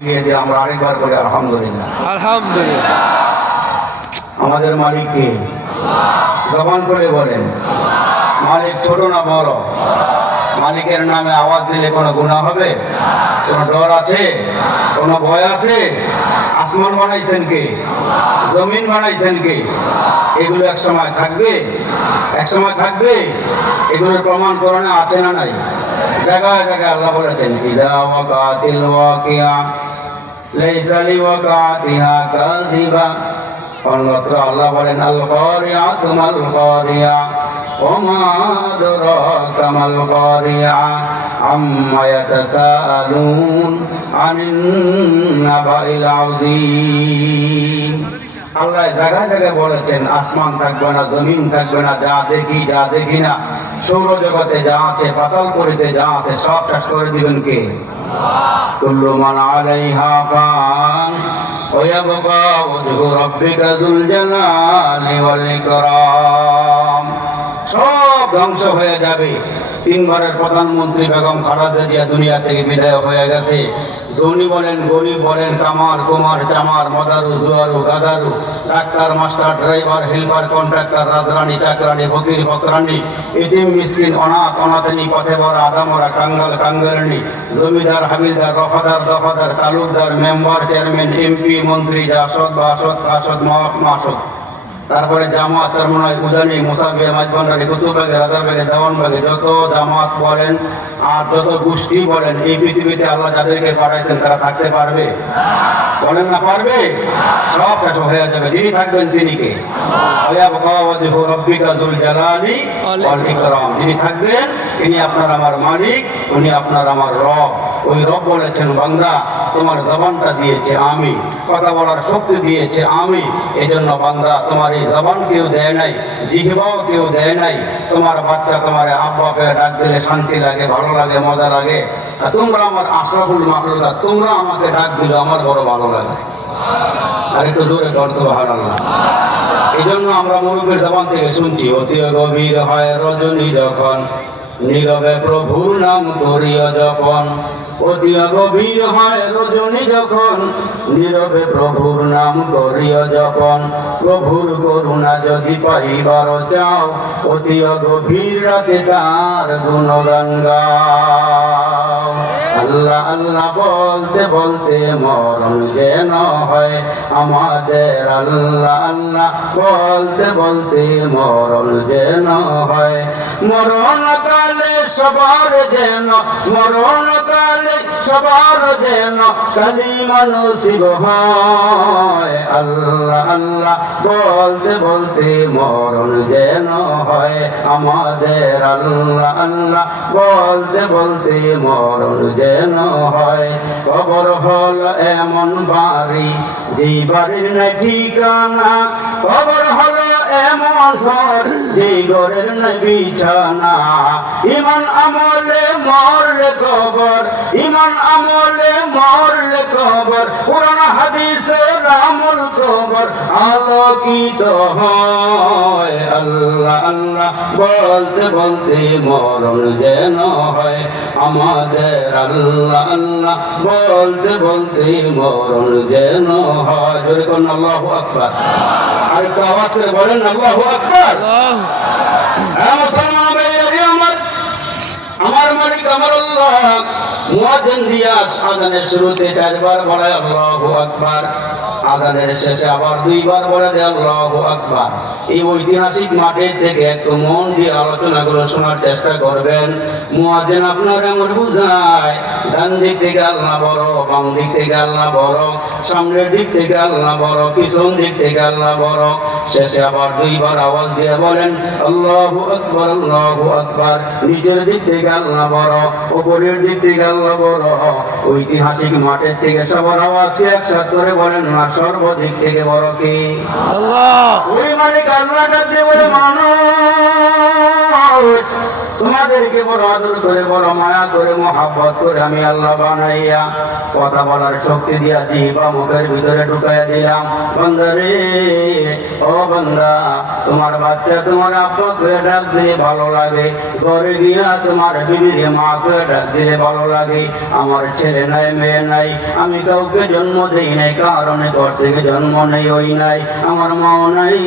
আমরা আরেকবার করে আলহামদুলিল্লাহ। আলহামদুলিল্লাহ। আমাদের মালিককে জবান করে বলেন, মালিক ছোট না বড়? মালিকের নামে আওয়াজ দিলে কোনো গুনাহ হবে? কোনো ডর আছে? কোনো ভয় আছে? আসমান বানাইছেন কে? জমিন বানাইছেন কে? এগুলো এক সময় থাকবে, এক সময় থাকবে। এগুলোর প্রমাণ কোরআনে আছে না নাই? জায়গায় জায়গায় আল্লাহ বলেছেন, ইজা ওয়াকাতিল ওয়াকিয়া লাইসা লিওয়াকাতিহা কাযিবা। অন্যত্র আল্লাহ বলেন, আল কারিয়া তুমাল কারিয়া ওমা আদরাকা মাল কারিয়া আম্মা ইয়াতাসাআলুন আনিন নাবাইল আযীম। আল্লাহ জায়গায় জায়গায় বলেছেন, আসমান থাকবে না, জমিন থাকবে না, যা দেখি যা দেখি না, সৌরজগতে যা আছে, পাতালপুরীতে যা আছে, সব শেষ করে দিবেন কে? কুল্লু মান আলাইহা ফান ওয়া ইয়াবকা ওয়াজহু রাব্বিকা যুল জালালি ওয়াল ইকরাম। সব ধ্বংস হয়ে যাবে। তিনবারের প্রধানমন্ত্রী বেগম খালেদা জিয়া দুনিয়া থেকে বিদায় হয়ে গেছে। ধনী বলেন, গরিব বলেন, কামার কুমার চামার মদারু জুয়ারু গাজারু, doctor master driver helper contractor রাজরানী চাকরানি ফকির ফকরানি, ইতিম মিসকিন অনাথ অনাথিনী, পথে ভরা আদামরা কাঙ্গাল কাঙ্গালিনী, জমিদার হাবিলদার রফাদার দফাদার তালুকদার মেম্বার চেয়ারম্যান এমপি মন্ত্রী জাসদ বাসদ কাসদ মাসদ, তারপরে জামাত চরমনাই উজানি মুসাফিয়া মাঝবান্ডারি কুতুববাগে রাজারবাগে দেওয়ানবাগে যত জামাত বলেন আর যত গোষ্ঠী বলেন, এই পৃথিবীতে আল্লাহ যাদেরকে পাঠাইছেন তারা থাকতে পারবে? বলেন না পারবে? সব শেষ হয়ে যাবে। যিনি থাকবেন তিনি কে? রব্বিকা যুল জালালি ওয়াল ইকরাম। যিনি থাকবেন তিনি আপনার আমার মালিক, উনি আপনার আমার রব। ওই রব বলেছেন, বান্দা তোমার জবানটা দিয়েছে আমি, কথা বলার শক্তি দিয়েছে আমি, এজন্য বান্দা তোমার এই জবান কেউ দেয় নাই, জিহ্বাও কেউ দেয় নাই। তোমার বাচ্চা তোমার আব্বাকে ডাক দিলে শান্তি লাগে, ভালো লাগে, মজা লাগে। আর তোমরা আমার আশরাফুল মাখলুকাত, তোমরা আমাকে ডাক দিলে আমার বড় ভালো লাগে। আর একটু জোরে কর সুবহানাল্লাহ। এই জন্য আমরা মুরুব্বির জবান থেকে শুনছি, অতি গভীর হয় রজনী যখন নীরবে প্রভুর নাম করিয়া যখন। অতি গভীর হয় রজনী যখন নীরবে প্রভুর নাম করিয়া যখন। প্রভুর করুণা যদি পাইবার চাও, অতি গভীর রাতে তার গুণগান গাও। আল্লাহ আল্লাহ বলতে বলতে মরণ যেন হয় আমাদের, আল্লাহ আল্লাহ বলতে বলতে মরণ যেন হয়। মরণ কালে সবার যেন, মরণ কালে সবার যেন কালিমা নসিব হয়। আল্লাহ আল্লাহ বলতে বলতে মরণ যেন হয় আমাদের, আল্লাহ আল্লাহ বলতে বলতে মরণ যেন হয়। কবর হল এমন বাড়ি যে বাড়ির নাই ঠিকানা, কবর হল এমন ঘর যে ঘরের নাই বিছানা। ইমান আমলে মরলে কবর, ইমান আমলে মরলে কবর, পুরান হাদিসের আমল কবর আলোকিত হয়। আল্লাহ আল্লাহ বলতে বলতে মরণ যেন হয় আমাদের, আল্লাহ আল্লাহ বলতে বলতে মরণ যেন হয়। জোরে কোন আল্লাহু আকবার। আর একটু আওয়াজ করে বলেন আল্লাহু আকবার। হ্যাঁ মুসলমান ভাইরা আমার, আমার মালিক আমার আল্লাহ মুয়াজ্জিন দিয়া আযানের শুরুতে 4 বার বলে আল্লাহু আকবার, আযানের শেষে আবার 2 বার বলে দেয় আল্লাহু আকবার। এই ঐতিহাসিক মাঠে থেকে একটু মন দিয়ে আলোচনাগুলো শোনার চেষ্টা করবেন। মুয়াজ্জিন আপনার এমন বুঝায়, ডান দিক থেকে আল্লাহ বড়, বাম দিক থেকে আল্লাহ বড়, সামনের দিক থেকে আল্লাহ বড়, পিছন দিক থেকে আল্লাহ বড়। শেষে আবার 2 বার আওয়াজ দিয়ে বলেন আল্লাহু আকবার, আল্লাহু আকবার। নিচের দিক থেকে আল্লাহ বড়, উপরের দিক থেকে আল্লাহ বড়। ঐতিহাসিক মাঠের থেকে সবার আওয়াজকে একসাথে করে বলেন না, সর্বদিক থেকে বড় কে? আল্লাহ। ওই মালিক আল্লাহ ডাকতে বলে মানুষ তোমাদেরকে বড় আদর করে, বড় মায়া করে, মহাব্বত করে আমি আল্লাহ বানাইয়া কথা বলার শক্তি দিয়া জিহ্বা মুখের ভিতরে ঢুকাইয়া দিলাম। বান্দারে, ও বান্দা, তোমার বাচ্চা তোমার আব্বা করে ডাক দিলে ভালো লাগে, ঘরে গিয়া তোমার বিবির মা করে ডাক দিলে ভালো লাগে। আমার ছেলে নাই, মেয়ে নাই, আমি কাউকে জন্ম দেই নাই, কারণে ঘর থেকে জন্ম নেই ওই নাই, আমার মাও নাই,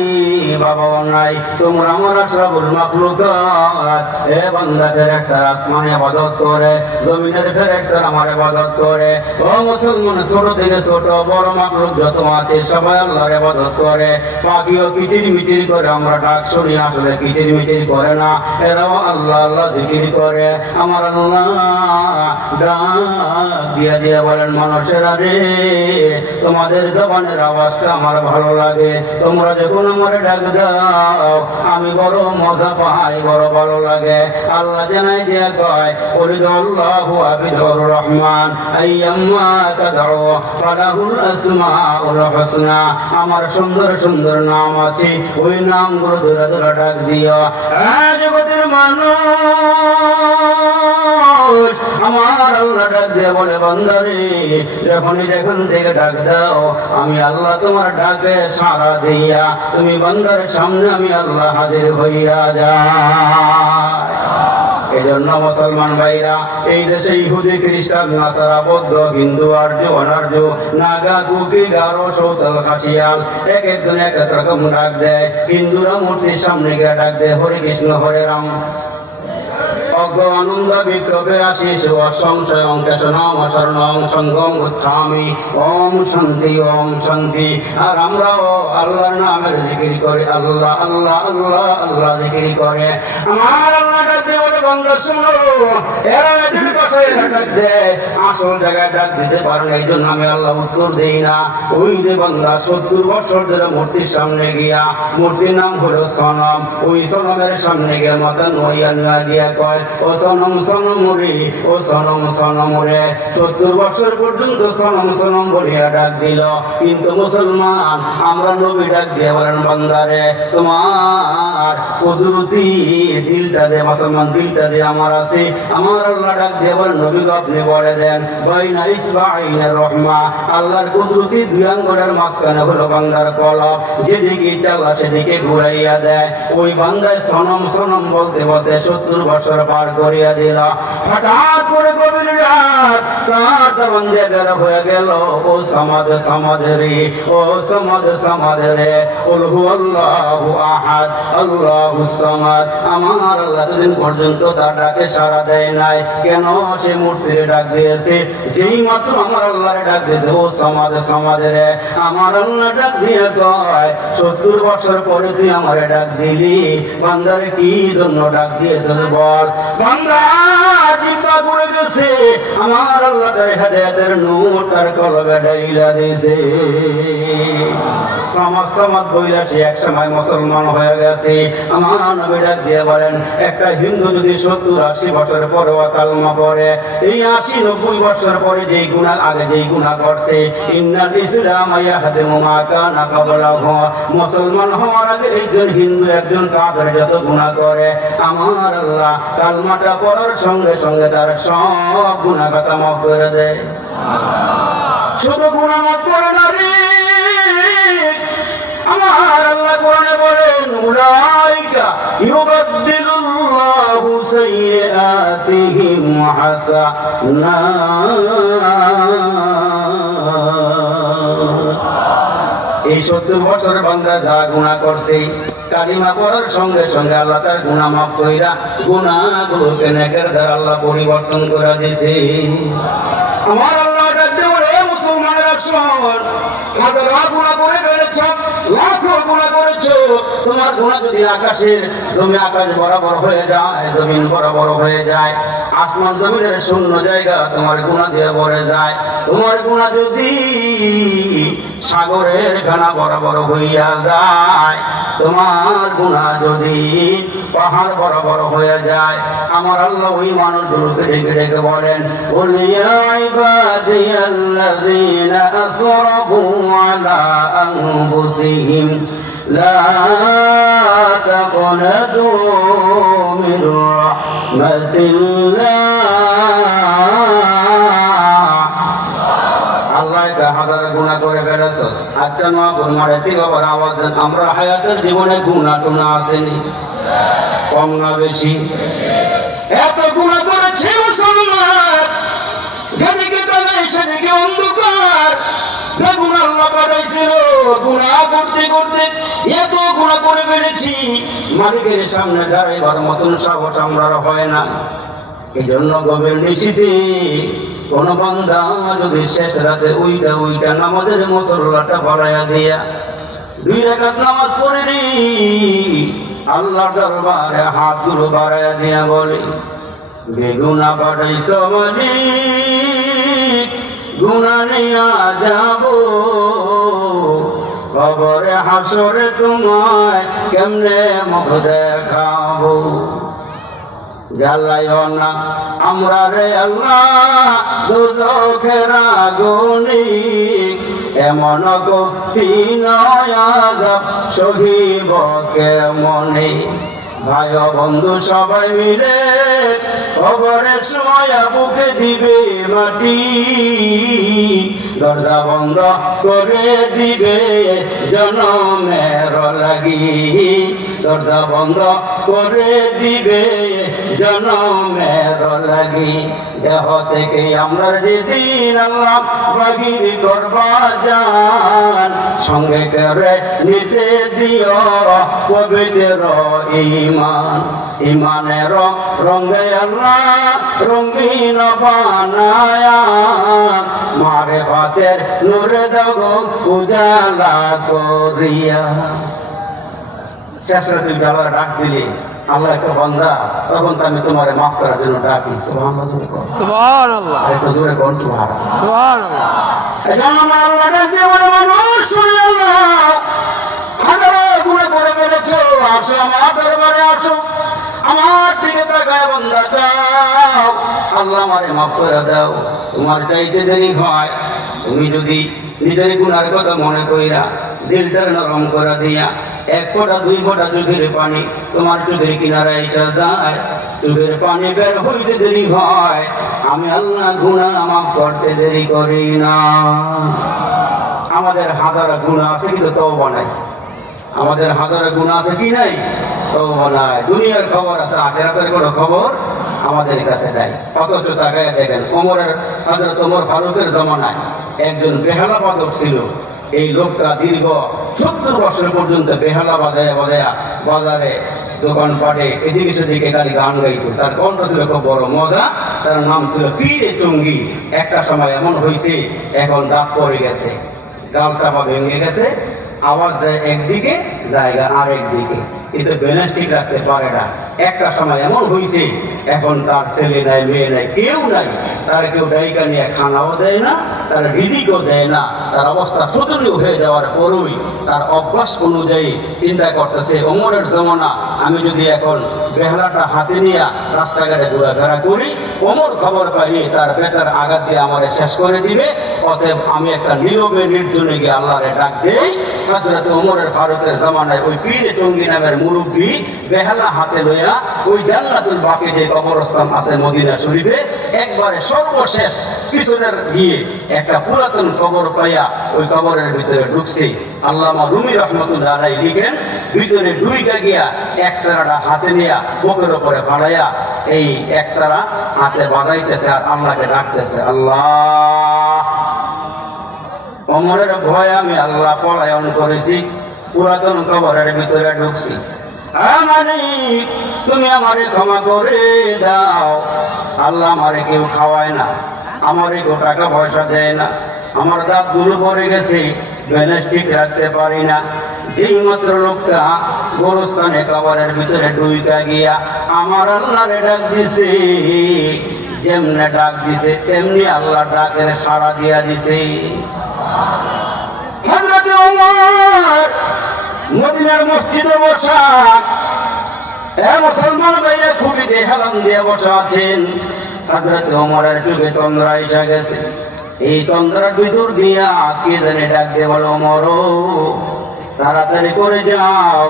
বাবাও নাই, তোমরা আমার আশরাফুল মাখলুকাত। এ বান্দা, ফেরেশতারা আসমানে ইবাদত করে, জমিনের ফেরেশতারা আমার ইবাদত করে। ও মুসলমান, ছোট থেকে ছোট বড় মাখলুক যত আছে সবাই আল্লাহর ইবাদত করে। পাখিও কিচির মিচির করে, আমরা ডাক শুনি, আসলে কিচির মিচির করে না, এরাও আল্লাহ আল্লাহ জিকির করে। আমার আল্লাহ ডাক দিয়া দিয়া বলেন, মানুষেরা রে, তোমাদের জবানের আওয়াজটা আমার ভালো লাগে, তোমরা যখন আমার ডাক দাও আমি বড় মজা পাই, বড় ভালো লাগে। আল্লাহ জানাই দিয়া কয়, ওরিদুল্লাহু আবিদুর রহমান আইয়াম্মা তাদউ ফালাহুল আসমাউল হুসনা। আমার সুন্দর সুন্দর নাম আছে, ওই নামগুলো ধরে ধরে ডাক দিও। জগতের মানুষ আমার আল্লাহ ডাক দিয়ে বলে, বান্দারে, যখনই যেখান থেকে ডাক দাও আমি আল্লাহ তোমার ডাকে সাড়া দিয়া তুমি বান্দার সামনে আমি আল্লাহ হাজির হইয়া যায়। এজন্য মুসলমান ভাইরা, এই দেশে ইহুদি, খ্রিস্টান, নাসারা, বৌদ্ধ, হিন্দু, আর্য, অনার্য, নাগা, কুকি, গারো, সৌতাল, খাসিয়াল, এক একজন এক এক রকম ডাক দেয়। হিন্দুরা মূর্তির সামনে গিয়ে ডাক দেয় হরে কৃষ্ণ হরে রাম। অজ্ঞ আনন্দ বিক্ষোভে আশিস অসংশয় অঙ্কেশনম শরণং সঙ্গম গচ্ছামি, ওম শান্তি ওম শান্তি। আর আমরাও আল্লাহর নামের জিকির করে, আল্লাহ আল্লাহ আল্লাহ আল্লাহ জিকির করে। আমার আল্লাহ ডাকতে বলে, বান্দা শুনো, এরা এদের কথায় ডাক দেয়, আসল জায়গায় ডাক দিতে পারে না, এই জন্য আমি আল্লাহ উত্তর দেই না। ওই যে বান্দা 70 বছর ধরে মূর্তির সামনে গিয়া, মূর্তির নাম হলো সনম, ওই সনমের সামনে গিয়ে মাথা নোয়া নোয়া দিয়া কয়, ও সনম সনম রে, ও সনম সনম রে। 70 বছর পর্যন্ত সনম সনম বলিয়া ডাক দিল। কিন্তু মুসলমান আমরা নবী ডাক দিয়ে বলেন, বান্দারে, তোমার কুদরতি দিলটা যে মুসলমান দিলটা যে আমার আছে, আমার আল্লাহ ডাক দিয়ে বলেন, নবী আপনি বলে দেন, বাইনা ইসবাইনের রহমা, আল্লাহর কুদরতি দুই আঙ্গুলের মাঝখানে হলো বান্দার কলব, যেদিকে চালা সেদিকে ঘুরাইয়া দেয়। ওই বান্দায় সনম সনম বলতে বলতে 70 বছর পার করিয়া দিল। হঠাৎ করে গভীর রাত, কাঁটা বান্ধে বের হয়ে গেল, ও সমাদ সমাদ রে, ও সমাদ সমাদ রে, কুল হুয়াল্লাহু আহাদ আল্লাহুস সামাদ। আমার আল্লাহ দিন পর্যন্ত তার ডাকে সাড়া দেয় নাই, কেন? সে মূর্তির ডাক দিয়েছে। যেই মাত্র আমার আল্লাহরে ডাক দিয়েছে, ও সমাদ সমাদ রে, আমার আল্লাহ ডাক দিয়ে কয়, 70 বছর পরে তুই আমারে ডাক দিলি, বান্দারে কি জন্য ডাক দিয়েছিস বল। বান্দা চিন্তা করে গেছে, আমার আল্লাহ তার হেদায়েতের নূর তার কলবে ঢাইলা দিয়েছে। সমাজ সমাজ বইলা সে এক সময় মুসলমান হয়ে গেছে। আমার নবী ডাক দিয়ে বলেন, একটা হিন্দু যদি 70-80 বছর পরে কালমা পড়ে, এই 80-90 বছর পরে যেই গুনাহ আগে যেই গুনাহ করছে, ইন্নাল ইসলাম ইয়াহদিমু মা কানা ক্বাবলাহু, মুসলমান হওয়ার আগে একজন হিন্দু একজন কাফের যত গুনাহ করে, আমার আল্লাহ কালমাটা পড়ার সঙ্গে সঙ্গে তার সব গুনাহ কথা মাফ করে দেয়। শুধু গুনাহ মাফ করে না রে, আমার আল্লাহ কোরআনে বলেন, উলাইকা ইউবাদদিলুল্লাহু সাইয়্যাতিহিম হাসানাত। এই 70 বছর বান্দা যা গুনাহ করছে, কালিমা পড়ার সঙ্গে সঙ্গে আল্লাহ তার গুনাহ মাফ কইরা গুনাহগুলোকে নেকের দ্বারা আল্লাহ পরিবর্তন করে দিয়েছে। আমার আল্লাহ ডাকতে বলে, মুসলমানের শোন, হাজার গুনাহ করে ফেলেছ, লাখো গুনাহ করেছো, তোমার গুনাহ যদি আকাশের জমি আকাশ বরাবর হয়ে যায়, জমিন বরাবর হয়ে যায়, আসমান জমিনের শূন্য জায়গা তোমার গুনাহ দিয়ে ভরে যায়, তোমার গুনাহ যদি সাগরের ফেনা বরাবর হইয়া যায়, তোমার গুনাহ যদি পাহাড় বরাবর হয়ে যায়, আমার আল্লাহ ওই মানুষগুলোকে ডেকে ডেকে বলেন, কুল ইয়া ইবাদিয়াল্লাযীনা আসরাফু আলা আনফুসিহিম লা তাকনাতু মির আল্লাহ হাজার গুনাহ করে ফেলেছস। আচ্ছা না গুনারে ঠিক আবার আওয়াজ দেন। আমরা হায়াতের জীবনে গুনাহ টুনা আসেনি, কম না বেশি? এত গুনাহ করেছি মুসলমান, যেদিকে তবে সেদিকে অন্ধকার। বেগুন আল্লাহ পাঠাইছিল, গুনাহ করতে করতে এত গুনাহ করে ফেলেছি, মালিকের সামনে দাঁড়াইবার মতন সাহস আমরা হয় না। এই জন্য গভীর নিশীথে কোন বান্দা যদি শেষ রাতে উইটা নামাজের মুসল্লাটা বাড়াইয়া দিয়া 2 রাকাত নামাজ পড়ে রে, আল্লাহ দরবারে হাত গুলো বাড়াইয়া দিয়া বলে, বেগুনা পাঠাইছ মালিক, গুনাহ নিয়া যাব কবরে হাসরে তোমায় কেমনে মুখ দেখাবো। জ্বালাইও না আমরা রে আল্লাহ দুজখের আগুনে, এমন কঠিন আযাব সহিব কেমনে। ভাই বন্ধু সবাই মিলে কবরে শুয়া বুকে দিবে মাটি, দরজা বন্ধ করে দিবে জনমের লাগি, দরজা বন্ধ করে দিবে জনমের লাগি। দেহ থেকে আমরা যেদিন আল্লাহ বাহির করবা যান, সঙ্গে করে নিতে দিও পবিত্র ঈমান। ঈমানের রঙে আল্লাহ রঙিন বানায়া, মারিফাতের নূরে দাও উজালা করিয়া। শেষ রাতে আল্লাহ ডাক দিলে, আল্লাহ একটা বান্দা, তখন তো আমি তোমারে মাফ করার জন্য ডাকি। সুবহানাল্লাহ, জোরে কর সুবহানাল্লাহ, একটু জোরে কর সুবহানাল্লাহ, সুবহানাল্লাহ। এজন্য আমার আল্লাহ ডাক দিয়ে বলে, মানুষ শুনলে না, হাজারো গুনাহ করে ফেলেছো, আসো আমার দরবারে আসো, আমার দিকে তাকায় বান্দা যাও, আল্লাহ আমারে মাফ করে দাও। তোমার চাইতে দেরি হয়, তুমি যদি নিজের গুনার কথা মনে কইরা দিলটার নরম করে দিয়া 1 ফোঁটা 2 ফোঁটা চোখের পানি তোমার চোখের কিনারায় এসে যায়, চোখের পানি বের হইতে দেরি হয়, আমি আল্লাহ গুনাহ মাফ করতে দেরি করি না। আমাদের হাজার গুনাহ আছে কিন্তু তওবা নাই, আমাদের হাজার গুনাহ আছে কি নাই? তওবা নাই। দুনিয়ার খবর আছে, আখিরাতের কোনো খবর আমাদের কাছে নাই। অথচ তাকায় দেখেন, হযরত ওমর ফারুকের জামানায় একজন বেহালা বাদক ছিল। এই লোকটা দীর্ঘ 70 বছর পর্যন্ত বেহালা বাজায়া বাজারে দোকানপাটে এদিকে সেদিকে খালি গান গাইতো। তার কণ্ঠ ছিল খুব বড় মজা, তার নাম ছিল পীরে চঙ্গি। একটা সময় এমন হয়েছে, এখন দাঁত পড়ে গেছে, গাল চাপা ভেঙে গেছে, আওয়াজ দেয় একদিকে, জায়গা আরেক দিকে, কিন্তু ব্যালেন্স ঠিক রাখতে পারে না। একটা সময় এমন হয়েছে, এখন তার ছেলে নাই, মেয়ে নাই, কেউ নাই, তার কেউ ডাইকা নিয়ে খানাও দেয় না, তার রিজিকও দেয় না। তার অবস্থা শোচনীয় হয়ে যাওয়ার পরই তার অভ্যাস অনুযায়ী চিন্তা করতেছে, ওমরের জমানা আমি যদি এখন বেহালাটা হাতে নিয়ে রাস্তাঘাটে ঘোরাফেরা করি, ওমর খবর পাইয়ে তার বেতার আঘাত দিয়ে আমারে শেষ করে দিবে, অতএব আমি একটা নীরবে নির্জনে গিয়ে আল্লাহরে ডাক দেই। হযরত ওমরের ফারুকের জামানায় ওই পীরে চঙ্গি নামের মুরব্বী বেহালা হাতে লইয়া ওই জান্নাতুল বাকি যে কবরস্থান আছে মদিনা শরীফে, একবারে সর্বশেষ পিছনের গিয়ে একটা পুরাতন কবর পাইয়া ওই কবরের ভিতরে ঢুকছে। আল্লামা রুমি রহমতুল্লাহ আলাইহি লিখেন, ভিতরে ঢুইকা গিয়া একতারাটা হাতে নিয়া বুকের উপরে ফাড়াইয়া এই একতারা হাতে বাজাইতেছে আর আল্লাহকে ডাকতেছে, আল্লাহ। ওমরের ভয় আমি আল্লাহ পলায়ন করেছি, পুরাতন কবরের ভিতরে ঢুকছি। মালিক, তুমি আমারে ক্ষমা করে দাও। আল্লাহ আমারে কেউ খাওয়ায় না, আমারে কেউ টাকা পয়সা দেয় না, আমার দাঁত গুলো পড়ে গেছে, ব্যালেন্স ঠিক রাখতে পারি না। এই মাত্র লোকটা গোরস্থানে কবরের ভিতরে ঢুইকা গিয়া আমার আল্লাহরে ডাক দিছে, যেমনে ডাক দিছে তেমনি আল্লাহ ডাকের সাড়া দিয়া দিছে। হযরত ওমর মদিনার মসজিদে বসা, মুসলমান ভাইরা খুবই বেহালাম দিয়ে বসা আছেন। হযরত ওমরের চোখে তন্দ্রা এসে গেছে। এই তন্দ্রার ভিতর দিয়া কে জানে ডাক দিয়ে বলে, ওমর তাড়াতাড়ি করে যাও,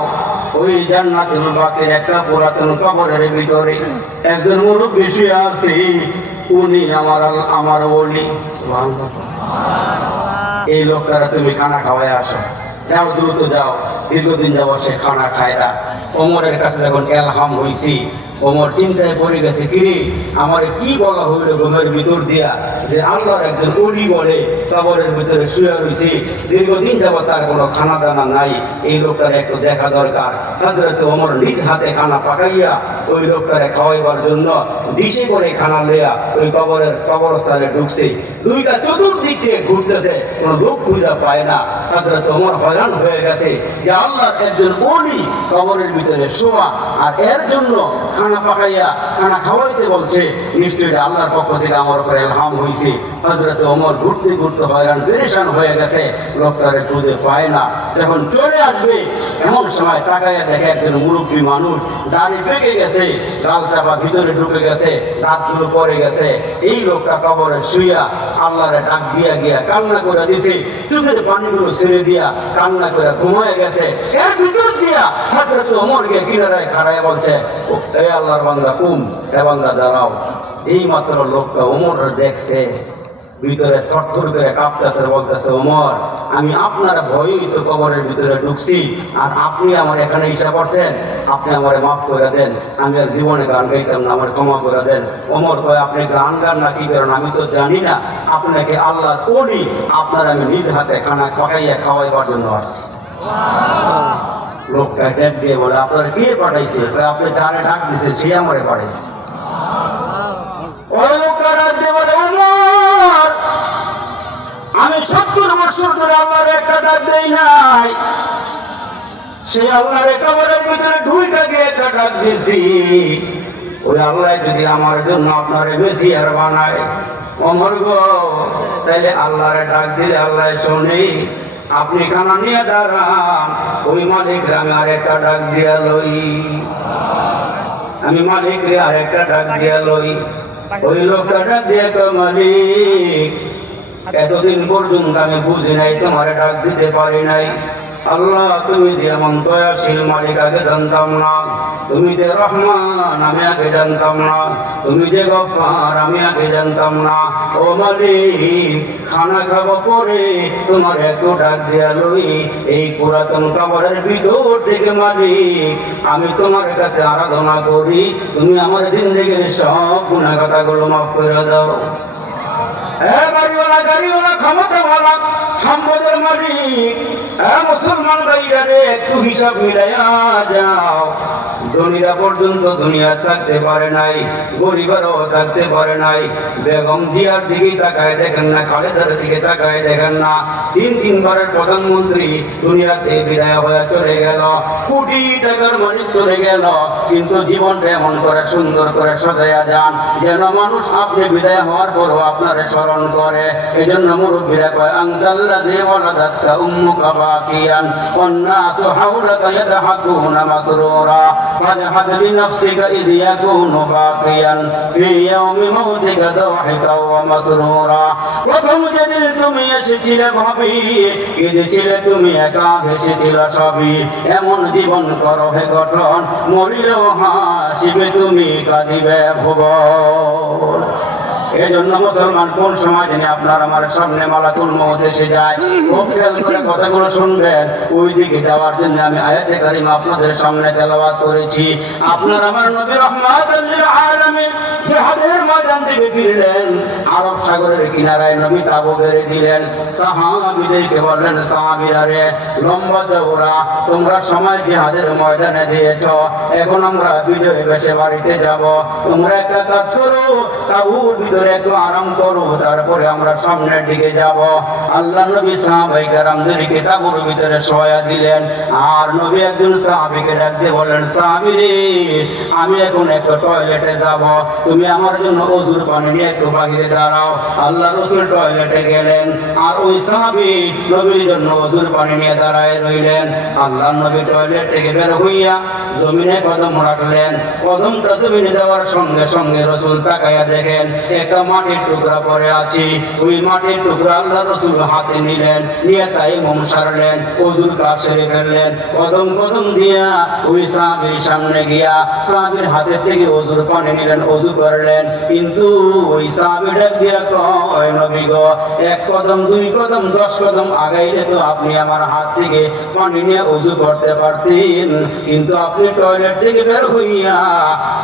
ওই জান্নাতুল বাকির একটা পুরাতন কবরের ভিতরে একজন মুরব্বী শুয়ে আছে, উনি আমার ওলি। সুবহানাল্লাহ। এই লোকটারা তুমি খানা খাওয়াই আসো, যাও দ্রুত যাও। দীর্ঘদিন যাব সে খানা খায় না। ওমরের কাছে যখন এলহাম হয়েছি, ওমর চিন্তায় পড়ে গেছে, কিরে আমার কি বলা হইল ঘুমের ভিতর দিয়া যে আল্লাহর একজন ওলি বলে কবরের ভিতরে শুয়ে রয়েছে, দীর্ঘদিন যাব তার কোনো খানা দানা নাই, এই লোকটার একটু দেখা দরকার। হযরত ওমর নিজ হাতে খানা পাকাইয়া ওই লোকটারে খাওয়াইবার জন্য ডিশে করে খানা লইয়া ওই কবরস্থানে ঢুকছে। দুইটা চতুর্দিকে ঘুরতেছে, কোনো লোক খুঁজা পায় না। হযরত ওমর হয়রান হয়ে গেছে যে আল্লাহর একজন ওলি কবরের ভিতরে শোয়া, আর এর জন্য খানা পাকাইয়া খানা খাওয়াইতে বলছে, নিশ্চয়ই আল্লাহর পক্ষ থেকে আমার উপরে ইলহাম হয়েছে। হযরত ওমর ঘুরতে ঘুরতে হয়রান পেরেশান হয়ে গেছে, লোকটারে খুঁজে পায় না। যখন চলে আসবে এমন সময় তাকাইয়া দেখে একজন মুরব্বী মানুষ, দাড়ি পেকে গেছে, গাল চাপা ভিতরে ঢুকে গেছে, রাতগুলো পরে গেছে। এই লোকটা কবরে শুইয়া আল্লাহরে ডাক দিয়া গিয়া কান্না করে দিছে, চোখের পানিগুলো ছেড়ে দিয়া কান্না করে ঘুমায় গেছে। এর ভিতর দিয়া হযরত ওমরকে কিনারায় খাড়ায় বলছে, এ আল্লাহর বান্দা কুম, এ বান্দা দাঁড়াও। এই মাত্র লোকটা ওমর দেখছে, ভিতরে থরথর করে কাঁপতেছে, বলতেছে, ওমর আমি আপনার ভয়েই তো কবরের ভিতরে ঢুকছি, আর আপনি আমার এখানে ইচ্ছা করছেন, আপনি আমারে মাফ করে দেন, আমি আর জীবনে গান গাইতাম না, আমার ক্ষমা করে দেন। ওমর কয়, আপনি গান না কি করেন আমি তো জানি না, আপনাকে আল্লাহর ওলি, আপনার আমি নিজ হাতে খানা পাকাইয়া খাওয়াইবার জন্য আসছি। লোকটা ডেক দিয়ে বলে, আপনার কে পাঠাইছে? আপনি যারে ডাক দিয়েছে সে আমারে পাঠাইছে। ওই লোকটা ডাক দিয়ে বলে, ওমর আমি 70 বছর ধরে আল্লাহর একটা ডাক দেই নাই, সেই আল্লাহর কবরের ভিতরে ঢুইকা গিয়ে একটা ডাক দিয়েছি। ওই আল্লাহ যদি আমার জন্য আপনার মেসিয়ার বানায়, ওমর গো তাইলে আল্লাহরে ডাক দিলে আল্লাহ শোনে। আপনি খানা নিয়ে দাঁড়ান, ওই মালিক আমি আরেকটা ডাক দিয়া লই, আমি মালিক রে আরেকটা ডাক দিয়া লই। ওই লোকটা ডাক দিয়ে কয়, মালিক এতদিন পর্যন্ত আমি বুঝি নাই, তোমার ডাক দিতে পারি নাই। আল্লাহ তুমি যেমন দয়াশীল মালিক আগে জানতাম না, তুমি যে রহমান আমি আগে জানতাম না, তুমি যে গফফার আমি আগে জানতাম না। ও মালিক খানা খাবো পরে তোমার একটু ডাক দিয়া লই, এই পুরাতন কবরের ভিতর থেকে মালিক আমি তোমার কাছে আরাধনা করি, তুমি আমার জিন্দেগির সব গুনাহ কথাগুলো মাফ করে দাও। বাড়িওয়ালা গাড়িওয়ালা ক্ষমতাওয়ালা সম্পদের মালিক, মুসলমান ভাইরা রে একটু হিসাব মিলাইয়া যাও। ধনীরা পর্যন্ত দুনিয়া থাকতে পারে নাই, গরিবেরও থাকতে পারে নাই। বেগম জিয়ার দিকে তাকায় দেখেন না, খালেদার দিকে তাকায় দেখেন না, 3 বারের প্রধানমন্ত্রী দুনিয়াতে বিদায় হয়ে চলে গেল, কোটি টাকার মালিক চলে গেল, কিন্তু জীবনটা এমন করে সুন্দর করে সাজাইয়া যান যেন মানুষ আপনি বিদায় হওয়ার পরও আপনার স্মরণ করে। এই জন্য মুরব্বীরা কয়, আনতাল্লাযী ওয়ালাদাতকা উম্মুকা বাকিয়ান ওয়ান্নাসু হাওলাকা ইয়াদহাকুনা মাসরুরা ফাজহাদ লিনাফসিকা ইয ইয়াকুনু বাকিয়ান ফি ইয়াউমি মাউতিকা দাহিকা ওয়া মাসরুরা। প্রথম যেদিন তুমি এসেছিলে ভাবি, কেঁদেছিলে তুমি একা, হেসেছিলে সবই, এমন জীবন করো হে গঠন, মরিলেও হাসিবে তুমি, কাঁদিবে ভুবন। এই জন্য মুসলমান কোন সময় জানি আপনার আমার সামনে মালাকুল মউত এসে যায়, খুব খেয়াল করে কথাগুলো শুনবেন। ওই দিকে যাওয়ার জন্য আমি আয়াতে কারিমা আপনাদের সামনে তেলাওয়াত করেছি। আপনার আমার নবী রাহমাতুল লিল আলামিন জিহাদের ময়দান থেকে ফিরলেন, আরব সাগরের কিনারায় নবী তাবু গেড়ে দিলেন। সাহাবীদেরকে বললেন, সাহাবীরা রে লম্বা চওড়া তোমরা সময় জিহাদের ময়দানে দিয়েছ, এখন আমরা বিজয় বেশে বাড়িতে যাব, তোমরা একটা কাজ করো, তাবুর ভিতরে একটু আরাম করো, তারপরে আমরা সামনের দিকে যাব। আল্লাহ নবী সাহাবায়ে কেরামদেরকে তাবুর ভিতরে শোয়া দিলেন, আর নবী একজন সাহাবীকে ডাক দিয়ে বললেন, সাহাবী রে আমি এখন একটু টয়লেটে যাব, তুমি আমার জন্য ওযুর পানি নিয়ে একটু বাইরে দাঁড়াও। আল্লাহ রাসূল টয়লেটে গেলেন, আর ওই সাহাবী নবীর জন্য ওযুর পানি নিয়ে দাঁড়ায় রইলেন। আল্লাহ নবী টয়লেট থেকে বের হইয়া জমিনে কদম রাখলেন, কদমটা জমিনে দেওয়ার সঙ্গে সঙ্গে রাসূল তাকায়া দেখেন একটা একটা মাটির টুকরা পরে আছে, ওই মাটির টুকরা আল্লাহ রাসূল হাতে নিলেন, নিয়ে তায়াম্মুম সারলেন, ওযুর কাজ সেরে ফেললেন, কদম কদম দিয়া ওই সাহাবীর সামনে গিয়া সাহাবীর হাতে থেকে ওযুর পানি নিলেন, ওযু করলেন। কিন্তু ওই সাহাবী ডাক দিয়া কয়, নবী গো, এক কদম, দুই কদম, 10 কদম আগাইলে তো আপনি আমার হাত থেকে পানি নিয়ে ওযু করতে পারতেন, কিন্তু আপনি টয়লেট থেকে বের হইয়া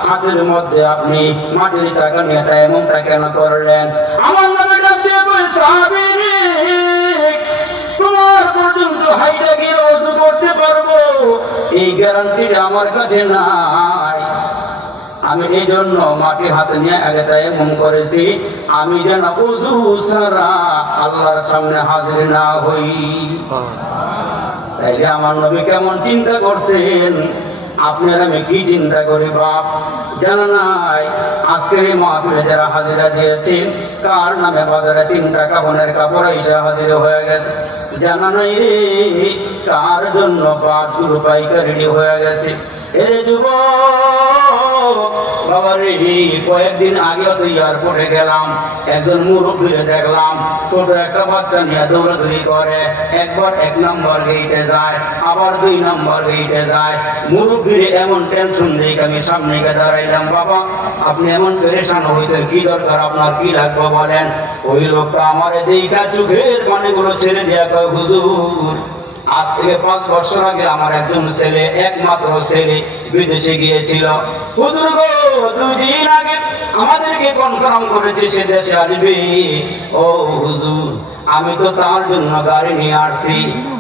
হাতের মধ্যে আপনি মাটির চাকা নিয়ে তায়াম্মুমটা কেন করলেন? আমার নবী ডাক দিয়া কয়, সাহাবী রে, তোমার পর্যন্ত হাইটা গিয়ে ওযু করতে পারবো এই গ্যারান্টিটা আমার কাছে নাই। আমি এই জন্য মাটি হাতে নিয়ে আগে তায়াম্মুম করেছি, আমি যেন ওযু ছাড়া আল্লাহর সামনে হাজির না হই। তাইলে আমার নবী কেমন চিন্তা করছেন, আপনার আমি কি চিন্তা করি বাপ? জানা নাই আজকের এই মাহফিলে যারা হাজিরা দিয়েছেন, কার নামে বাজারে 3 টাকা বোনের কাপড় এসে হাজির হয়ে গেছে? জানা নাই রে কার জন্য পাটগুলো পাইকারি হয়ে গেছে? এ যুবক বাবা রে, কয়েকদিন আগেও তো এয়ারপোর্টে গেলাম, একজন মুরব্বীরে দেখলাম ছোট একটা বাচ্চা নিয়ে দৌড়াদৌড়ি করে, একবার 1 নম্বর গেইটে যায়, আবার 2 নম্বর গেইটে যায়। মুরব্বীরে এমন টেনশন দেখে আমি সামনে গিয়ে দাঁড়াইলাম, বাবা আপনি এমন পেরেশান হয়েছেন, কি দরকার আপনার, কি লাগবে বলেন? ওই লোকটা আমার দেখা চোখের পানিগুলো ছেড়ে দেয়া কয়, হুজুর আজ থেকে 5 বছর আগে আমার একজন ছেলে, একমাত্র ছেলে বিদেশে গিয়েছিল। হুজুর গো, 2 দিন আগে আমাদেরকে কনফার্ম করেছে সে দেশে আসবে। ও হুজুর, আমি তো তার জন্য গাড়ি নিয়ে আসছি,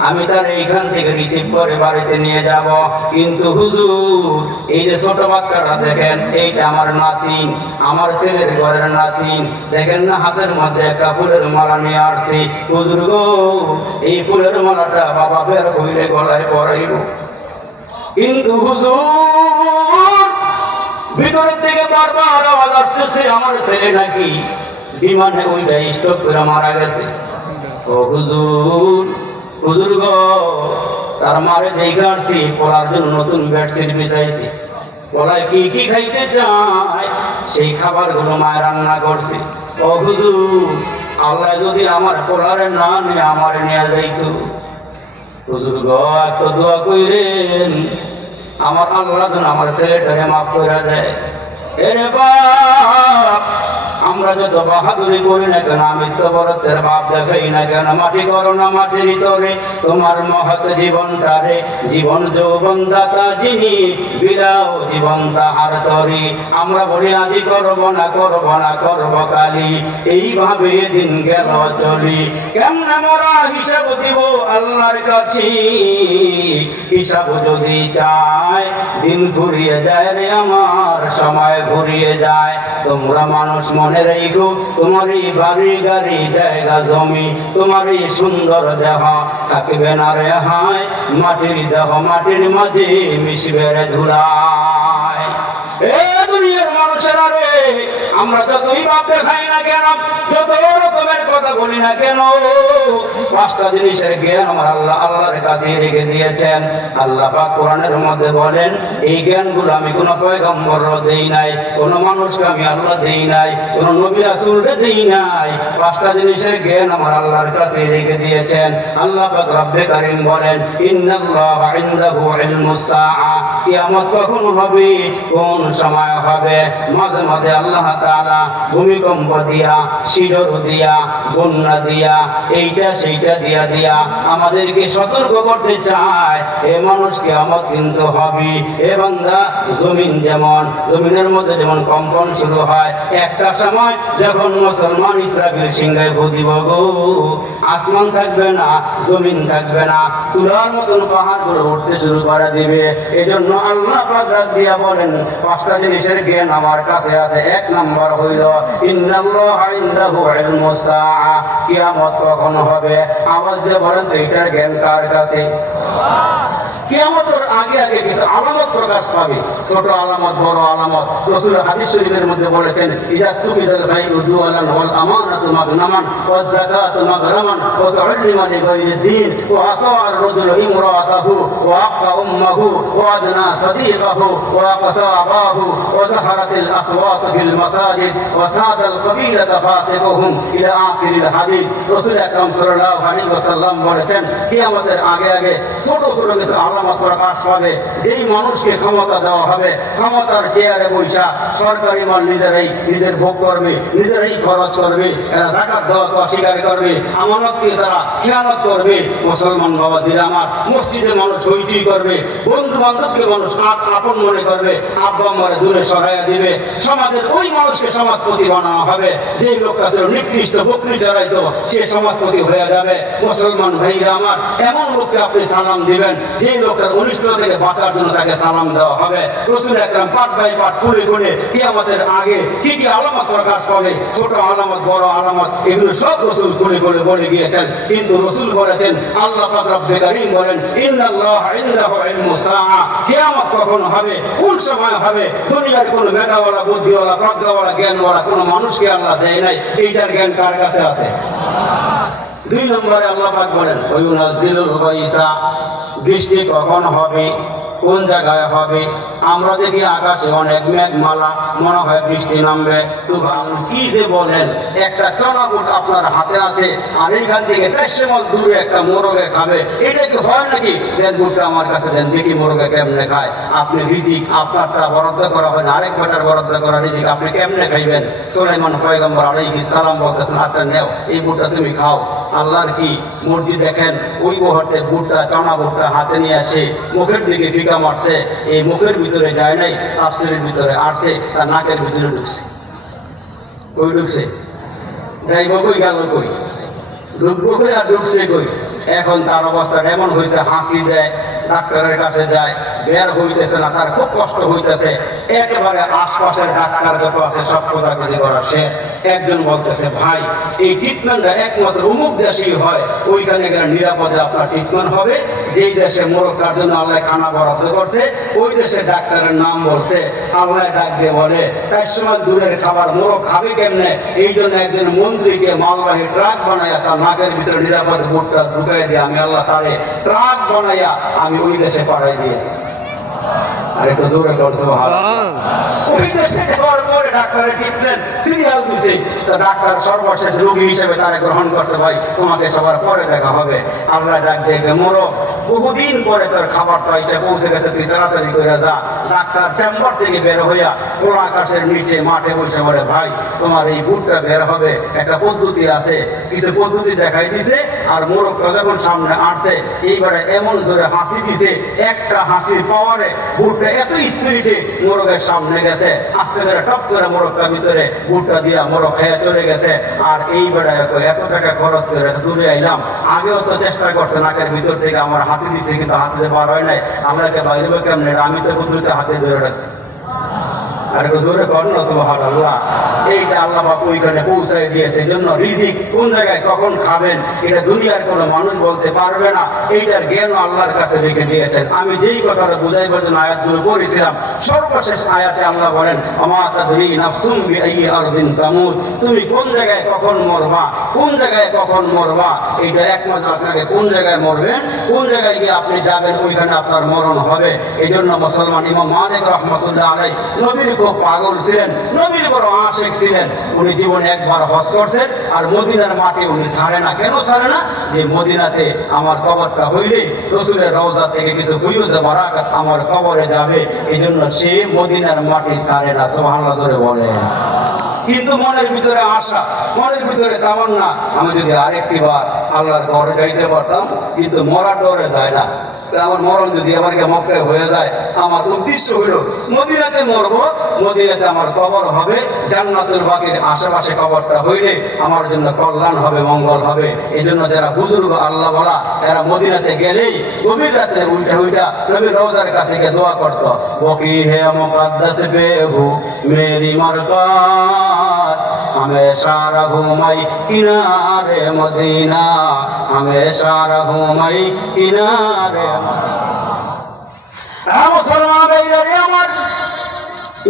আমি তার এইখান থেকে রিসিভ করে বাড়িতে নিয়ে যাব। কিন্তু হুজুর, এই যে ছোট বাচ্চাটা দেখেন, এইটা আমার নাতিন, আমার ছেলের ঘরের নাতিন, দেখেন না হাতের মধ্যে একটা ফুলের মালা নিয়ে আসছি। হুজুর গো, এই ফুলের মালাটা বাবা বের হইলে গলায় পরাইব। কিন্তু হুজুর, ভিতরের থেকে বারবার আওয়াজ আসতেছে আমার ছেলে নাকি বিমানে ওইটা স্টপ করে মারা গেছে। ও হুজুর, হুজুর গো, তার মারে দেখে আসছি, পড়ার জন্য নতুন বেডশিট বিছাইছি, পলায় কি কি খাইতে চায় সেই খাবারগুলো মায়ের রান্না করছে। ও হুজুর, আল্লাহ যদি আমার পোলারে না নিয়ে আমার নিয়ে যাইতো, হুজুর গো একটু দোয়া কইরেন, আমার আল্লাহ যেন আমার ছেলেটারে মাফ করে দেয়। এরে বাপ, আমরা যত বাহাদুরি করি না কেন, মৃত্যুবরতের বাপ দেখাই না কেন, মাটি করো না মাটির ভিতরে তোমার মহৎ জীবনটারে, জীবন যৌবন দাতা যিনি, বিলাও জীবন তাহার তরি। আমরা বলি আজি করব না, করব না, করব কালি, এইভাবে দিন গেল চলি। কেমনে মোরা হিসাব দিব আল্লাহর কাছে, হিসাব যদি চায় দিন ঘুরিয়ে যায় রে আমার, সময় ঘুরিয়ে যায়। তোমরা মানুষ মনে রেখো, তোমারই বাড়ি গাড়ি জায়গা জমি, তোমারই সুন্দর দেহ থাকবে না রে হায়, মাটির দেহ মাটির মাঝে মিশবে রে ধুলায়। এ দুনিয়ার মানুষেরা রে, আমরা যতই বাপ দেখাই না কেন, যত রকমের কথা বলি না কেন, 5টা জিনিসের জ্ঞান আমার আল্লাহ আল্লাহর কাছে রেখে দিয়েছেন। আল্লাহ পাক কোরআনের মধ্যে বলেন, এই জ্ঞানগুলো আমি কোনো পয়গম্বর দেই নাই, কোনো মানুষকে আমি আল্লাহ দেই নাই, কোনো নবী রাসূলকে দেই নাই। 5টা জিনিসের জ্ঞান আমার আল্লাহর কাছে রেখে দিয়েছেন। আল্লাহ পাক রব্বে কারীম বলেন, ইন্নাল্লাহা ইনদাহু ইলমুস সাআ, কিয়ামত কখন হবে, কোন সময় হবে। মাঝে মাঝে আল্লাহ তাআলা ভূমিকম্প দিয়া, শিরোর দিয়া, বন্যা দিয়া, এইটা সেইটা দিয়া দিয়া আমাদেরকে সতর্ক করতে চায়, এ মানুষ কিয়ামত কিন্তু হবে। এ বান্দা, জমিন যেমন, জমিনের মধ্যে যেমন কম্পন শুরু হয়, একটা সময় যখন মুসলমান ইসরাফিল সিংহায় ভূ দিব গো, আসমান থাকবে না, জমিন থাকবে না, তুলার মতন পাহাড়গুলো উঠতে শুরু করে দিবে। এজন্য আল্লাহ পাক ডাক দিয়া বলেন, 5টা জিনিসের জ্ঞান আমার কাছে আছে। 1 নম্বর হইল, ইন্নাল্লাহা ইনদাহু ইলমুস সাআ, কিয়ামত কখন হবে। আওয়াজ দিয়ে বলেন তো, এটার জ্ঞান কার কাছে? কিয়ামতের আগে আগে কিছু আলামত প্রকাশ পাবে, ছোট আলামত, বড় আলামত। রাসূল হাদিস শরীফের মধ্যে বলেছেন, ইযা তুকিজাল গায়বু দুআলান ওয়াল আমানাতু মাগনামান ওয়াজ যাকাতু মাগরামান ওয়া তু'ল্লিমা লিগায়রিদ দ্বীন ওয়া আতা'a আর-রাজুলু ইমরাআতাহু ওয়া আক্কা উম্মাহু ওয়া আদনা সাদীকাহু ওয়া aqsa আবাহু ওয়া যাহারাতিল আসওয়াতু ফিল মাসাজিদ ওয়া সাদাল কাবীলাতা ফাতিকুহুম ইলা আখিরিল হাদিস। রাসূল আকরাম সাল্লাল্লাহু আলাইহি ওয়াসাল্লাম বলেছেন, কিয়ামতের আগে আগে ছোট ছোট কিছু আলামত প্রকাশ পাবে। যেই মানুষকে ক্ষমতা দেওয়া হবে, ক্ষমতার চেয়ারে বৈশা সরকারি মাল নিজের ভোগ করবে, নিজেরাই খরচ করবে, যাকাত দেওয়া অস্বীকার করবে, আমানতকে তারা খেয়ানত করবে। মুসলমান বাবাজিরা আমার, মসজিদে মানুষ হইচই করবে, বন্ধু বান্ধবকে মানুষ আপন মনে করবে, আব্বা মরে দূরে সরাইয়া দিবে। সমাজের ওই মানুষকে সমাজপতি বানানো হবে। যেই লোকটা ছিল নিকৃষ্ট, বকরি চড়াইতো, সে সমাজপতি হয়ে যাবে। মুসলমান ভাইরা আমার, এমন লোককে আপনি সালাম দিবেন যেই লোকটার অনিষ্ট থেকে বাঁচার জন্য তাকে সালাম দেওয়া হবে। রাসূল আকরাম পাঠ বাই পাঠ খুলে খুলে কিয়ামতের আগে কি কি আলামত প্রকাশ পাবে, ছোট আলামত, বড় আলামত, এগুলো সব রাসূল খুলে খুলে বলে গিয়েছেন। কিন্তু রাসূল বলেছেন, আল্লাহ পাক রব্বে কারীম বলেন, ইন্নাল্লাহা ইনদাহু ইলমুস সাআ, কিয়ামত কখন হবে, কোন সময় হবে, দুনিয়ার কোন মেধাওয়ালা, বুদ্ধিওয়ালা, প্রজ্ঞাওয়ালা, জ্ঞানওয়ালা কোন মানুষকে আল্লাহ দেয় নাই। এইটার জ্ঞান কার কাছে আছে? 2 নম্বরে আল্লাহ পাক বলেন, ওয়ায়ুনাজ্জিলুল গায়সা, বৃষ্টি কখন হবে, কোন জায়গায় হবে। আমরা দেখি আকাশে অনেক মেঘমালা, মনে হয় বৃষ্টি নামবে। তুফান কি যে বলেন, একটা চনাবুট আপনার হাতে আছে আর এইখান থেকে 400 মাইল দূরে একটা মোরগে খাবে। এটা কি হয় নাকি? দেন বুটটা আমার কাছে দেন, দেখি মোরগে কেমনে খায়। আপনি রিজিক আপনারটা বরাদ্দ করা হয় না, আরেক বেটার বরাদ্দ করা রিজিক আপনি কেমনে খাইবেন? সুলাইমান পয়গম্বর আলাইহিস সালাম বলতেছেন, আচ্ছা নেও, এই বুটটা তুমি খাও। আল্লাহর কি মর্জি দেখেন, ওই মুহূর্তে বুটটা, চনা বুটটা হাতে নিয়ে আসে, মুখের দিকে ফিকা মারছে। এই মুখের ভিতরে যায় নাই, তাফসীরের ভিতরে আসছে, তার নাকের ভিতরে ঢুকছে। কই ঢুকছে? যাইব কই, গেল কই, ঢুকবো কই আর ঢুকছে কই। এখন তার অবস্থাটা এমন হয়েছে, হাসি দেয়, ডাক্তারের কাছে যায়, বের হইতেছে না, তার খুব কষ্ট হইতেছে। একেবারে আশপাশের ডাক্তার যত আছে সব খোঁজাখুঁজি করা শেষ। একজন বলতেছে, ভাই এই ট্রিটমেন্টটা একমাত্র অমুক দেশেই হয়, ওইখানে গেলে নিরাপদে আপনার ট্রিটমেন্ট হবে। যেই দেশে মোরগটার জন্য আল্লাহ খানা বরাদ্দ করছে, ওই দেশে ডাক্তারের নাম বলছে। আল্লাহ ডাক দিয়ে বলে, 400 মাইল দূরের খাবার মোরগ খাবে কেমনে? এই জন্য একজন মন্ত্রীকে মালবাহী ট্রাক বানাইয়া তার নাকের ভিতরে নিরাপদ বুটটা ঢুকাই দিয়ে আমি আল্লাহ তারে ট্রাক বানাইয়া আমি ওই দেশে পাঠাই দিয়েছি। আরেকটু জোরে করছে, ওই দেশে যাওয়ার পরে ডাক্তারের ট্রিটমেন্ট সিরিয়াল দিছে। তো ডাক্তার সর্বশেষ রোগী হিসেবে তারে গ্রহণ করছে, ভাই তোমাকে সবার পরে দেখা হবে। আল্লাহ ডাক দেখে, মোরগ বহুদিন পরে তোর খাবারটা এসে পৌঁছে গেছে, তুই তাড়াতাড়ি করে যা। ডাক্তার চেম্বার থেকে বের হইয়া খোলা আকাশের নিচে মাঠে বসে বলে, ভাই তোমার এই বুটটা বের হবে, একটা পদ্ধতি আছে। কিছু পদ্ধতি দেখাই দিছে, আর মোরগটা যখন সামনে আসছে, এইবারে এমন ধরে হাসি দিছে, একটা হাসির পাওয়ারে বুটটা এত স্পিরিটে মোরগের সামনে গেছে, আস্তে করে টপ করে মোরগটা ভিতরে বুটটা দিয়া মোরগ খেয়ে চলে গেছে। আর এই বেড়ায় এত টাকা খরচ করে দূরে আইলাম, আগেও তো চেষ্টা করছে নাকের ভিতর থেকে আমার হাসি দিচ্ছে, কিন্তু হাসিতে বার হয় নাই। আল্লাহকে বাইরে কেমনে, আমি তো কুদরতে হাতে ধরে রাখছি। আর জোরে করেন না সুবহানাল্লাহ। এইটা আল্লাহ পাক ওইখানে পৌঁছায় দিয়েছে। এই জন্য রিজিক কোন জায়গায় কখন খাবেন এটা দুনিয়ার কোনো মানুষ বলতে পারবে না। এইটার জ্ঞান আল্লাহর কাছে রেখে দিয়েছেন। আমি যেই কথাটা বুঝাইবার জন্য আয়াতগুলো পড়েছিলাম, সর্বশেষ আয়াতে আল্লাহ বলেন, আমা তাদরি নাফসুম বিআইয়ি আরদিন তামুত, তুমি কোন জায়গায় কখন মরবা, কোন জায়গায় কখন মরবা, এইটা একমাত্র আপনাকে কোন জায়গায় মরবেন, কোন জায়গায় গিয়ে আপনি যাবেন, ওইখানে আপনার মরণ হবে। এই জন্য মুসলমান ইমাম মালিক রাহমাতুল্লাহ আলাইহি নবীর খুব পাগল ছিলেন, নবীর বড় আশিক ছিলেন। উনি জীবনে একবার হজ করছেন, আর মদিনার মাটি উনি ছাড়ে না। কেন ছাড়ে না? যে মদিনাতে আমার কবরটা হইলে রাসূলের রওজা থেকে কিছু ফুয়ুজ বারাকাত আমার কবরে যাবে, এই জন্য সে মদিনার মাটি ছাড়ে না। সুবহানাল্লাহ জোরে বলে। কিন্তু মনের ভিতরে আশা, মনের ভিতরে তামান্না, আমি যদি আরেকটি বার আল্লাহর ঘরে যাইতে পারতাম, কিন্তু মরার ডরে যায় না। আমার মরণ যদি আমার মক্কায় হয়ে যায়, আমার উদ্দেশ্য হইল মদিনাতে মরবো, মদিনাতে আমার কবর হবে, জান্নাতুল বাকির আশেপাশে কবরটা হইলে আমার জন্য কল্যাণ হবে, মঙ্গল হবে। এই জন্য যারা বুজুর্গ আল্লাহ বলা, এরা মদিনাতে গেলেই গভীর রাত্রে উল্টা উল্টা নবীর রওজার কাছে গিয়ে দোয়া করত, বকি হে মুকদ্দাস বেহু মেরি মারকাত, हमेशा रहूमई किनारे मदीना, हमेशा रहूमई किनारे। মুসলমান ভাইরা রে আমার,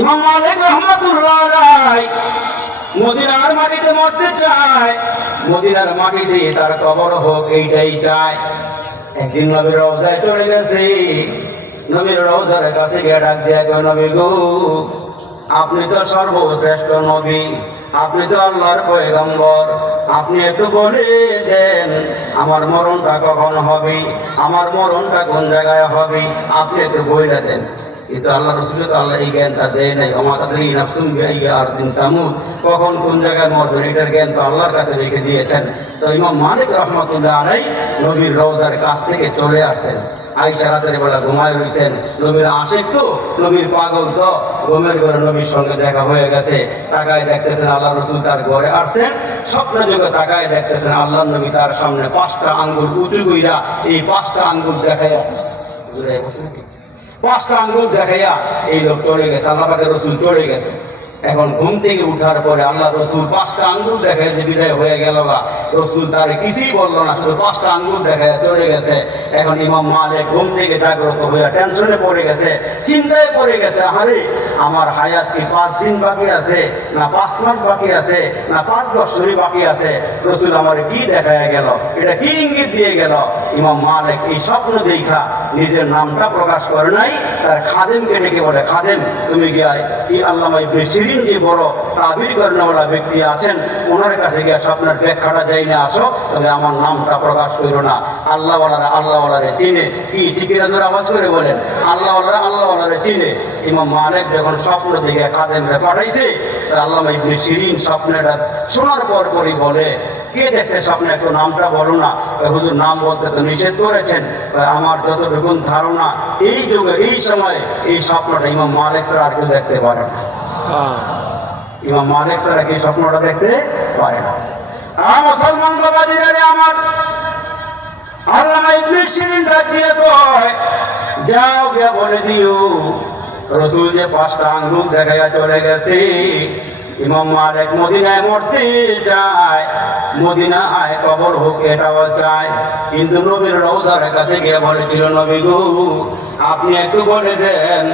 ইমাম মালিক রহমাতুল্লাহ আলাইহি মদিনার মাটিতে মরতে চায়, মদিনার মাটিতে তার কবর হোক এইটাই চায়। একদিন নবীর রওজায় চলে গেছে, নবীর রওজার কাছে গিয়ে ডাক দিয়ে কয়, নবী গো, আপনি তো সর্বশ্রেষ্ঠ নবী, আপনি তো আল্লাহর পয়গম্বর, আপনি একটু বলে দেন আমার মরণটা কখন হবে, আমার মরণটা কোন জায়গায় হবে, আপনি একটু বলে দেন। কিন্তু আল্লাহ রসুল তো আল্লাহ এই জ্ঞানটা দেয় নাই, আমাদের নাফসুন বিআইয়ি আরদিন তামুত, কখন কোন জায়গায় মরবেন এটার জ্ঞান তো আল্লাহর কাছে রেখে দিয়েছেন। তো ইমাম মালিক রহমাতুল্লাহ আলাইহি নবীর রওজার কাছ থেকে চলে আসছেন। আয়েশা রাতের বেলা ঘুমায় রয়েছেন, নবীর আশিক তো, নবীর পাগল তো, ঘুমের ঘরে নবীর সঙ্গে দেখা হয়ে গেছে। তাকায় দেখতেছেন আল্লাহ রসুল তার ঘরে আসছেন, স্বপ্ন যুগে তাকায় দেখতেছেন আল্লাহ নবী তার সামনে 5টা আঙ্গুল উঁচু কইরা, এই 5টা আঙ্গুল দেখাইয়া, 5টা আঙ্গুল দেখাইয়া এই লোক চলে গেছে, আল্লাহ পাকের রসুল চলে গেছে। এখন ঘুম থেকে উঠার পরে আল্লাহ রসুল 5টা আঙ্গুল দেখায় যে বিদায় হয়ে গেল, রসুল তার কিছুই বললো না, শুধু 5টা আঙ্গুল দেখায় চলে গেছে। এখন ইমাম মালিক ঘুম থেকে জাগ্রত হয়ে টেনশনে পড়ে গেছে, চিন্তায় পড়ে গেছে, আরে আমার হায়াত কি 5 দিন বাকি আছে, না 5 মাস বাকি আছে, না 5 বছরই বাকি আছে, রসুল আমার কি দেখায় গেল, এটা কি ইঙ্গিত দিয়ে গেল। ইমাম মালিক এই স্বপ্ন দেখা নিজের নামটা প্রকাশ করে নাই, তার খাদেমকে ডেকে বলে, খাদেম তুমি গিয়ে এই আল্লামা ইবনে শিরিন যে বড় তাবির করেনওয়ালা ব্যক্তি আছেন, ওনার কাছে গিয়ে স্বপ্নের ব্যাখ্যাটা যাই না আসো, তবে আমার নামটা প্রকাশ করো না। আল্লাহওয়ালারে চিনে, কি ঠিক নজর আওয়াজ করে বলেন, আল্লাহওয়ালারে চিনে। ইমাম মালিক যখন স্বপ্ন দিকে খাদেমরে পাঠাইছে, আল্লামা ইবনে শিরিন স্বপ্নটা শোনার পরই বলে, কে দেখছে স্বপ্নে, একটু নামটা বলো না। হুজুর নাম বলতে তো নিষেধ করেছেন, আমার যতটুকু ধারণা এই যুগে এই সময়ে এই স্বপ্নটা ইমাম মালিক ছাড়া আর কেউ দেখতে পারে না, ইমাম মালিক ছাড়া কি স্বপ্নটা দেখতে পারে না। মুসলমান বাবাজিরা রে আমার, আল্লামা ইবনে শিরিন রাজিয়ে কয়, যাও গিয়া বলে দিও রসুল যে 5টা আঙ্গুল দেখাইয়া চলে গেছে, ইমাম মালিক মদিনায় মরতে যায়, মদিনায় কবর হোক এটাও চায়। কিন্তু নবীর রওজার কাছে গিয়ে বলেছিল, নবী গো, আপনি একটু বলে দেন,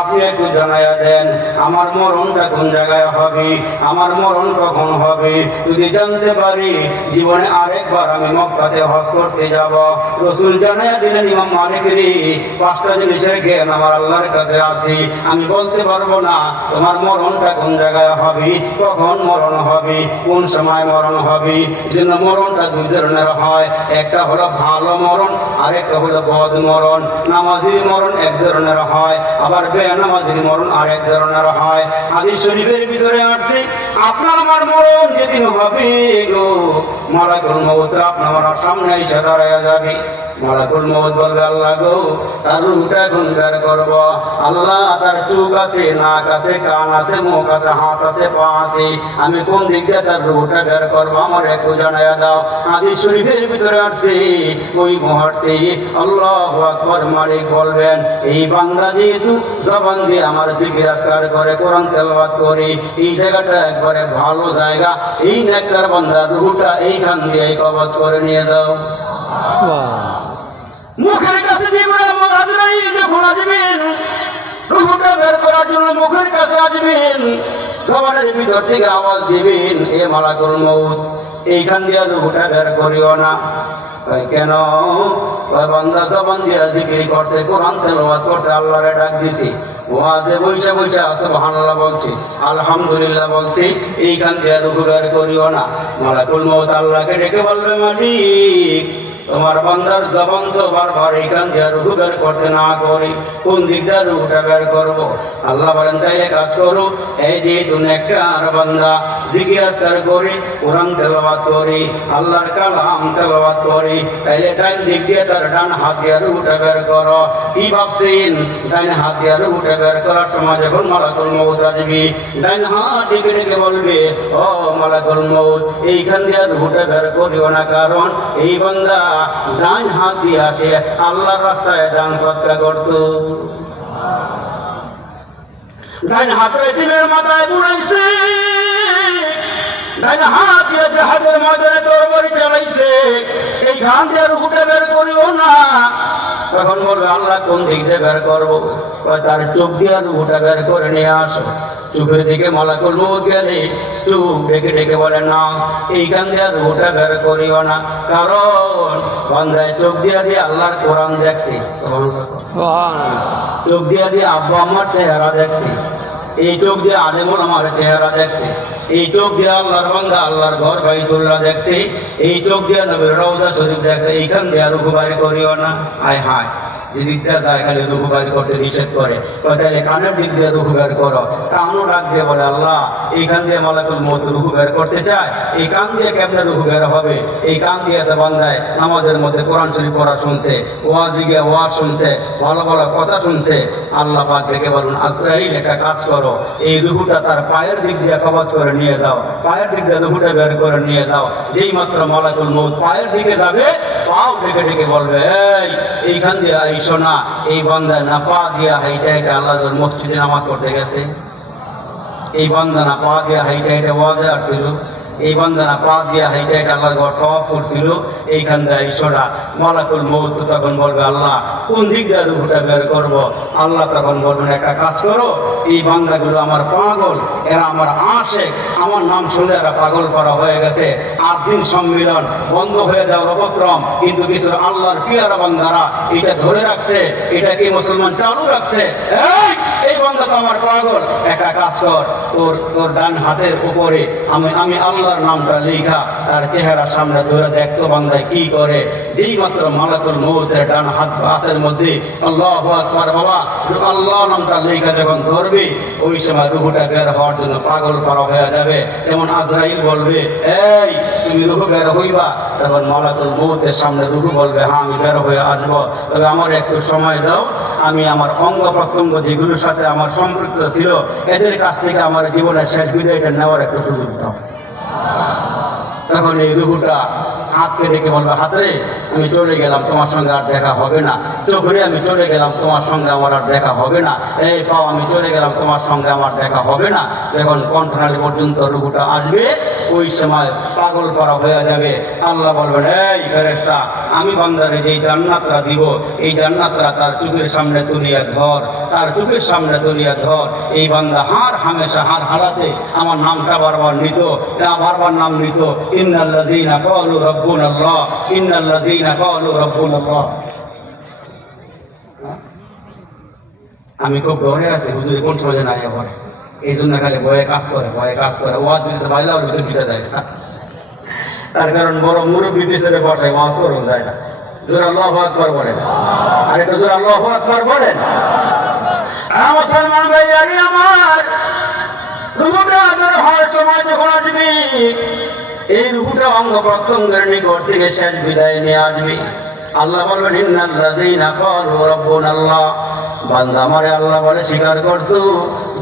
আপনি একটু জানাইয়া দেন আমার মরণটা কোন জায়গায় হবে, আমার মরণ কখন হবে, যদি জানতে পারি জীবনে আরেকবার আমি মক্কাতে হজ করতে যাব। রসুল জানাইয়া দিলেন, ইমাম মালিকেরই 5টা জিনিসের জ্ঞান আমার আল্লাহর কাছে আছে, আমি বলতে পারবো না তোমার মরণটা কোন জায়গায় হবে, কখন মরণ হবে, কোন সময় মরণ হবে। এই জন্য মরণটা 2 ধরনের হয়, একটা হলো ভালো মরণ, আরেকটা হলো বদ মরণ। নামাজির মরণ 1 ধরনের হয়, আবার বেনামাজির মরণ আরেক ধরনের হয়। হাদিস শরীফের ভিতরে আছে, আপনার আমার মরণ যেদিন হবে গো, মালাকুল মউত আপনার সামনে এসে দাঁড়ায়া যাবে। মালাকুল মউত বলবে, আল্লাহ গো, তার রূহটা এখন বের করব। আল্লাহ, তার চোখ আছে, নাক আছে, কান আছে, মুখ আছে, হাত আছে, পা আছে, আমি কোন দিক দিয়ে তার রূহটা বের করবো আমার একটু জানাইয়া দাও। হাদিস শরীফের ভিতরে আসছে, ওই মুহূর্তে আল্লাহু আকবার মালিক বলবেন, এই বান্দা যেহেতু জবান দিয়ে আমার জিকির আজকার করে, কোরআন তেলাওয়াত করে, এই জায়গাটা একবারে ভালো জায়গা, এই নেককার বান্দার রূহটা এইখান দিয়ে কবজ করে নিয়ে যাও। মুখের কাছে যখন আসবেন, রূহটা বের করার জন্য মুখের কাছে আসবেন, জবানের ভিতর থেকে আওয়াজ দিবেন, এ মালাকুল মউত, এইখান দিয়ে রূহটা বের করিও না। কেন? বান্দা জবান দিয়া জিকির করছে, কোরআন তেলাওয়াত করছে, আল্লাহরে ডাক দিছি, ওয়াজে বইসা বইসা সুবহানাল্লাহ বলছি, আলহামদুলিল্লাহ বলছি, এইখান দিয়ে রূহ বের করিও না। মালাকুল মউত আল্লাহকে ডেকে বলবে, মালিক, তোমার বান্দার জবান তো বারবার এইখান দিয়ে রূহ বের করতে না করি, কোন দিক দিয়ে রূহটা বের করবো? আল্লাহ বলেন, তাইলে কাজ করো, এই যে তুমি একটা বান্দা জিকির আজকার করি, কোরআন তেলাওয়াত করি, আল্লাহর কালাম তেলাওয়াত করি, তাইলে ডান দিক দিয়ে তার ডান হাত দিয়ে রূহটা বের করো। কি ভাবছেন? ডান হাত দিয়ে রূহটা বের করার সময় যখন মালাকুল মউত আসবে, ডান হাত ডেকে ডেকে বলবে, ও মালাকুল মউত, এইখান দিয়ে রূহটা বের করিও না, কারণ এই বান্দা ডান হাত দিয়ে আসে আল্লাহর রাস্তায় দান সদকা করত। ডান হাত রেতিমের মাথায় বুড়াইছে, ডান হাত দিয়ে জাহাজের ময়দানে তরবারি চালাইছে, এই ঘান দিয়ে রূহটা বের করিও না, তখন বলবে আল্লাহ কোন দিক দিয়ে বের করবো? তার চোখ দিয়ে রুহটা বের করে নিয়ে আসো। চোখের দিকে মালাকুল মউত গেলে চোখ ডেকে ডেকে বলে না, এইখান দিয়ে রুহটা বের করিও না, কারণ বান্দায় চোখ দিয়ে আল্লাহর কোরআন দেখছি, চোখ দিয়ে আব্বা আম্মার চেহারা দেখছি, এই চোখ দিয়ে আলেমুল আমার চেহারা দেখছি, এই চোখ দিয়ে আল্লাহর বান্দা আল্লাহর ঘর বাইতুল্লাহ দেখছি, এই চোখ দিয়ে নবীর রওজা শরীফ দেখছে, এইখান দিয়ে রুহু বের করিও না। আয় হায়, যেদিক দিয়ে যায় খালি রুহু বের করতে নিষেধ করে। তাহলে কানের দিক দিয়ে রুহু বের করো। কানও ডাক দিয়ে বলে আল্লাহ এইখান দিয়ে মালাকুল মউত রুহু বের করতে চায়, এই কান দিয়ে কেমনে রুহু বের হবে? এই কান দিয়ে তো বান্দায় নামাজের মধ্যে কোরআন শরীফ পড়া শুনছে, ওয়াজি গিয়ে ওয়াজ শুনছে, ভালো ভালো কথা শুনছে। আল্লাহ পাক ডেকে বলুন আজরাইল একটা কাজ করো, এই রুহুটা তার পায়ের দিক দিয়ে কবজ করে নিয়ে যাও, পায়ের দিক দিয়ে রুহুটা বের করে নিয়ে যাও। যেই মাত্র মালাকুল মউত পায়ের দিকে যাবে, পাও ডেকে ডেকে বলবে এইখান দিয়ে আইসো না। এই বান্দা না পা দিয়া হাইটা হাইটা আল্লাহর মসজিদে নামাজ পড়তে গেছে, এই বান্দা না পা দিয়া হাইটা হাইটা ওয়াজে আসছিল, এই বান্দা না পা দিয়া হাইটা হাইটা আল্লাহর ঘর তওয়াফ করছিল। এইখান দিয়ে আইসোরা মালাকুল মউত তখন বলবে আল্লাহ কোন দিক দিয়ে রুহটা বের করবো? আল্লাহ তখন বলবেন একটা কাজ করো, এই বান্দাগুলো আমার পাগল, এরা আমার আশেক, আমার নাম শুনে এরা পাগল করা হয়ে গেছে। 8 দিন সম্মিলন বন্ধ হয়ে যাওয়ার উপক্রম, কিন্তু কিছু আল্লাহর পিয়ারা বান্দারা এটা ধরে রাখছে, এটা কি মুসলমান চালু রাখছে। এই বান্দা তো আমার পাগল, একটা কাজ কর, তোর ডান হাতের উপরে আমি আল্লাহর নামটা লেখা, তার চেহারার সামনে ধরে দেখতো বান্দায় কি করে। যেই মাত্র মালাকুল মউতের ডান হাতের মধ্যে আল্লাহু আকবার বাবা আল্লাহ নামটা লেখা যখন ধরবে, ওই সময় রুহুটা বের হওয়ার জন্য পাগল করা হয়ে যাবে। যেমন আজরাইল বলবে এই তুমি রুহু বের হইবা, তখন মালাকুল মউতের সামনে রুহু বলবে হ্যাঁ আমি বের হয়ে আসবো, তবে আমার একটু সময় দাও, আমি আমার অঙ্গ প্রত্যঙ্গ যেগুলোর সাথে আমার সম্পৃক্ত ছিল এদের কাছ থেকে আমার জীবনের শেষ বিদায়টা নেওয়ার একটু সুযোগ দাও। তখন এই রুহুটা হাতকে ডেকে বলবে হাতরে আমি চলে গেলাম, তোমার সঙ্গে আর দেখা হবে না। চোখরে আমি চলে গেলাম, তোমার সঙ্গে আমার আর দেখা হবে না। এই পাও আমি চলে গেলাম, তোমার সঙ্গে আমার দেখা হবে না। যখন কণ্ঠনালী পর্যন্ত রুহুটা আসবে, ওই সময় পাগল করা হয়ে যাবে। আল্লাহ বলবেন এই ফেরেশতা আমি বান্দারে যেই জান্নাতটা দিব, এই জান্নাতটা তার চোখের সামনে তুলিয়া ধর, তার চোখের সামনে তুলিয়া ধর। এই বান্দা হামেশা হার হারাতে আমার নামটা বারবার নিত, বারবার নাম নিত, ইন্নাল্লাযীনা ক্বালু রাব্বুনাল্লাহ, ইন্নাল্লাযীনা ক্বালু রাব্বুনাল্লাহ। আমি খুব ডরে আছি হুজুর কোন সময় না আইয়া পড়ে, এই জন্য খালি ভয়ে কাজ করে ওয়াজ দিতে বাইরে ওর ভিতরে ঢুকে যায় না। তার কারণ বড় মুরব্বী পিছনে বসে ওয়াজ করুন যায় না। জোর আল্লাহু আকবার বলেন, আর একটু জোর আল্লাহু আকবার বলেন। মুসলমান ভাইয়ারি আমার, রুহুটা বের হওয়ার সময় যখন আসবি, এই রুহুটা অঙ্গ প্রত্যঙ্গের নিকট থেকে শেষ বিদায় নিয়ে আসবি। আল্লাহ বলবেন ইন্নাল্লাযীনা ক্বালু রাব্বুনাল্লাহ, বান্দা আমারে আল্লাহ বলে স্বীকার করতো।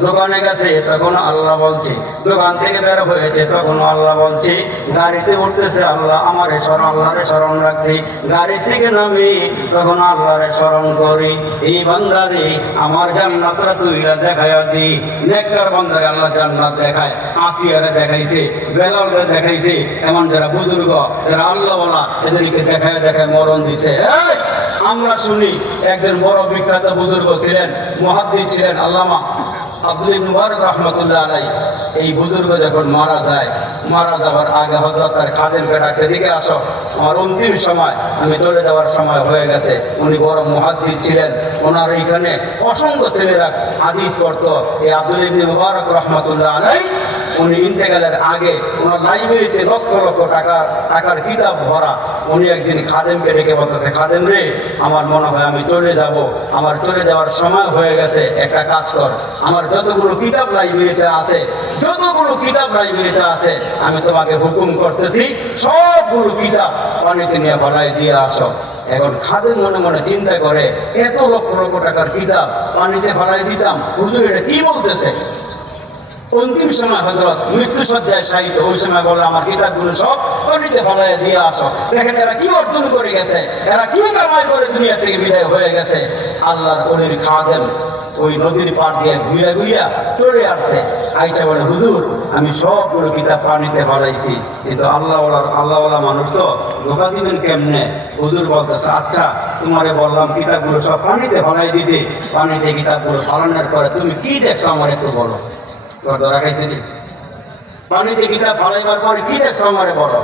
দোকানে গেছে তখন আল্লাহ বলছে, দোকান থেকে বের হয়েছে তখন আল্লাহ বলছে, গাড়িতে উঠতেছে আল্লাহ আমারে আল্লাহরে স্মরণ রাখছি, গাড়ি থেকে নামি তখন আল্লাহরে স্মরণ করি। এই বান্দারে আমার জান্নাতটা তুই দেখাইয়া দি। নেককার বান্দারে আল্লাহ জান্নাত দেখায়, আসিয়ারে দেখাইছে, বেলালরে দেখাইছে, এমন যারা বুজুর্গ যারা আল্লাহ বলা এদেরকে দেখায় মরণ দিছে। আমরা শুনি একজন বড় বিখ্যাত বুজুর্গ ছিলেন, মুহাদ্দিস ছিলেন আল্লামা আব্দুল মুবারক রহমতুল্লাহ আলাই। এই বুজুর্গ যখন মারা যায়, মারা যাওয়ার আগে হযরত তার খাদেমকে ডাকছে, দিকে আসো, আমার অন্তিম সময়, আমি চলে যাওয়ার সময় হয়ে গেছে। উনি বড় মুহাদ্দিস ছিলেন, ওনার এইখানে অসংখ্য ছেলেরা হাদিস পড়তো। এই আব্দুল ইবনে মুবারক রহমতুল্লাহ আলাই উনি ইন্তেকালের আগে ওনার লাইব্রেরিতে লক্ষ লক্ষ টাকার কিতাব ভরা। উনি একদিন খাদেমকে ডেকে বলতেছে, খাদেম রে আমার মনে হয় আমি চলে যাব, আমার চলে যাওয়ার সময় হয়ে গেছে, একটা কাজ কর, আমার যতগুলো কিতাব লাইব্রেরিতে আছে আমি তোমাকে হুকুম করতেছি সবগুলো কিতাব পানিতে নিয়ে ফলাই দিয়ে আসো। এখন খাদেম মনে মনে চিন্তা করে, এত লক্ষ লক্ষ টাকার কিতাব পানিতে ফলাই দিতাম, হুজুর এটা কি বলতেছে? অন্তিম সময় হযরত মৃত্যুসজ্জায় শায়িত, ওই সময় বললো আমার কিতাবগুলো সব পানিতে ফলাইয়া দিয়ে আসো। দেখেন এরা কি অর্জন করে গেছে, এরা কি কামাই করে দুনিয়া থেকে বিদায় হয়ে গেছে। আল্লাহর ওলির খাদেম ওই নদীর পাড় দিয়ে ঘুরে ঘুরে চলে আসছে। আইসা বলে, হুজুর আমি সবগুলো কিতাব পানিতে ফলাইছি, কিন্তু আল্লাহওয়ালা মানুষ তো ধোকা দিবেন কেমনে? হুজুর বলতেছে, আচ্ছা তোমারে বললাম কিতাবগুলো সব পানিতে ফলাই দিতে, পানিতে কিতাবগুলো ফলানোর পরে তুমি কি দেখছো আমার একটু বলো। তোমার ধরা খাইছে কি? পানিতে কিতাব ফালাইবার পরে কি দেখছো আমারে বলো।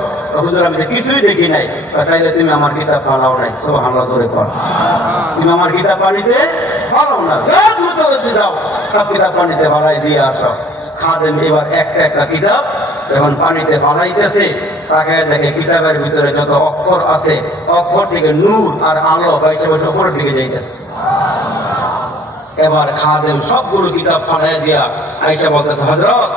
হুজুর আমি তো কিছুই দেখি নাই। তাইলে তুমি আমার কিতাব ফালাও নাই। সুবহানাল্লাহ, জোরে কর। তুমি আমার কিতাব পানিতে ফালাও না, দ্রুত যাও সব কিতাব পানিতে ফালাই দিয়ে আসো। খাদেম এবার একটা একটা কিতাব যখন পানিতে ফালাইতেছে, তাকে দেখে কিতাবের ভিতরে যত অক্ষর আছে অক্ষর থেকে নূর আর আলো বাইশে বসে উপরের দিকে যাইতেছে। এবার খাদেম সবগুলো কিতাব ফালাই দিয়া আইসা বলতেছে, হযরত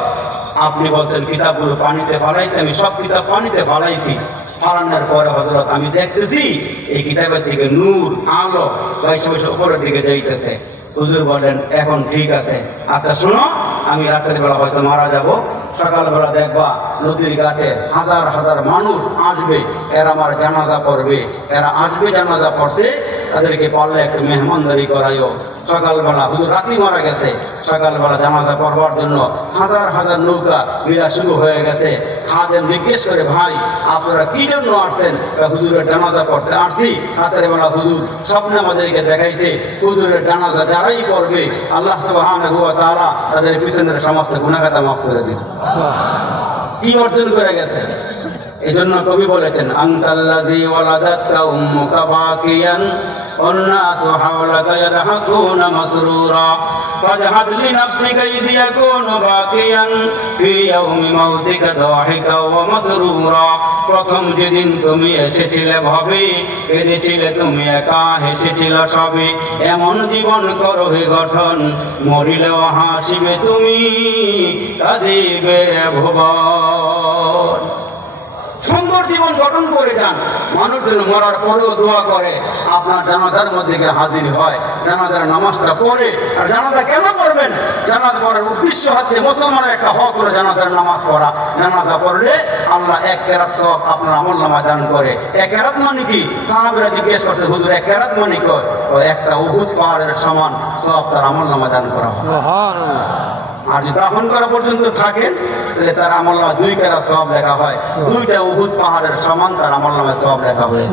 আপনি বলছেন কিতাবগুলো পানিতে ফালাইতে, আমি সব কিতাব পানিতে ফালাইছি। ফালানোর পরে হযরত আমি দেখতেছি এই কিতাবের থেকে নূর আলো বাইশে বসে উপরের দিকে যাইতেছে। হুজুর বলেন, এখন ঠিক আছে, আচ্ছা শোনো, আমি রাতের বেলা হয়তো মারা যাব, সকালবেলা দেখবা নদীর ঘাটে হাজার হাজার মানুষ আসবে, এরা আমার জানাজা পড়বে, এরা আসবে জানাজা পড়তে, তাদেরকে পারলে একটু মেহমানদারি করাইও। সকালবেলা হুজুর রাত্রি মারা গেছে, সকালবেলা জানাজা পড়বার জন্য হাজার হাজার নৌকা বিরা শুরু হয়ে গেছে। খাদেম জিজ্ঞেস করে, ভাই আপনারা কি জন্য আসছেন? হুজুরের জানাজা পড়তে আসছি। রাতের বেলা হুজুর স্বপ্নে আমাদেরকে দেখাইছে হুজুরের জানাজা যারাই পড়বে আল্লাহ সুবহানাহু ওয়া তাআলা তাদের পিছনের সমস্ত গুনাহগাতা মাফ করে দিন। কি অর্জন করে গেছে? এই জন্য কবি বলেছেন, আনতাল্লাযী ওয়ালাদাতকা উম্মুকা বাকিয়ান والناس حولك يضحكون مسرورا فاجهد لنفسك إذ يكون باقيا في يوم موتك ضاحكا ومسرورا। প্রথম যেদিন তুমি এসেছিলে ভবে, কেঁদেছিলে তুমি একা, হেসেছিল সবে, এমন জীবন করো হে গঠন, মরিলেও হাসিবে তুমি, কাঁদিবে ভুবন। সুন্দর জীবন গঠন করে যান। মানুষ যেন মরার পরেও দোয়া করে, আপনার জানাজার মধ্যে গিয়ে হাজির হয়, জানাজার নামাজটা পড়ে। আর জানাজা কেন পড়বেন? জানাজা পড়ার উদ্দেশ্য হচ্ছে মুসলমানের একটা হক করে জানাজার নামাজ পড়া। জানাজা পড়লে আল্লাহ এক কেরাত সওয়াব আপনার আমলনামায় দান করে। এক কেরাত মানে কি? সাহাবীরা জিজ্ঞেস করছে, হুজুর এক কেরাত মানে কি? একটা উহুদ পাহাড়ের সমান সওয়াব তার আমলনামায় দান করা হয়। আর যদি দাফন করা পর্যন্ত থাকেন তাহলে তার আমলনামায় 2 কেরাত সওয়াব লেখা হয়। 2টা উহুদ পাহাড়ের সমান তার আমলনামায় সওয়াব লেখা হয়।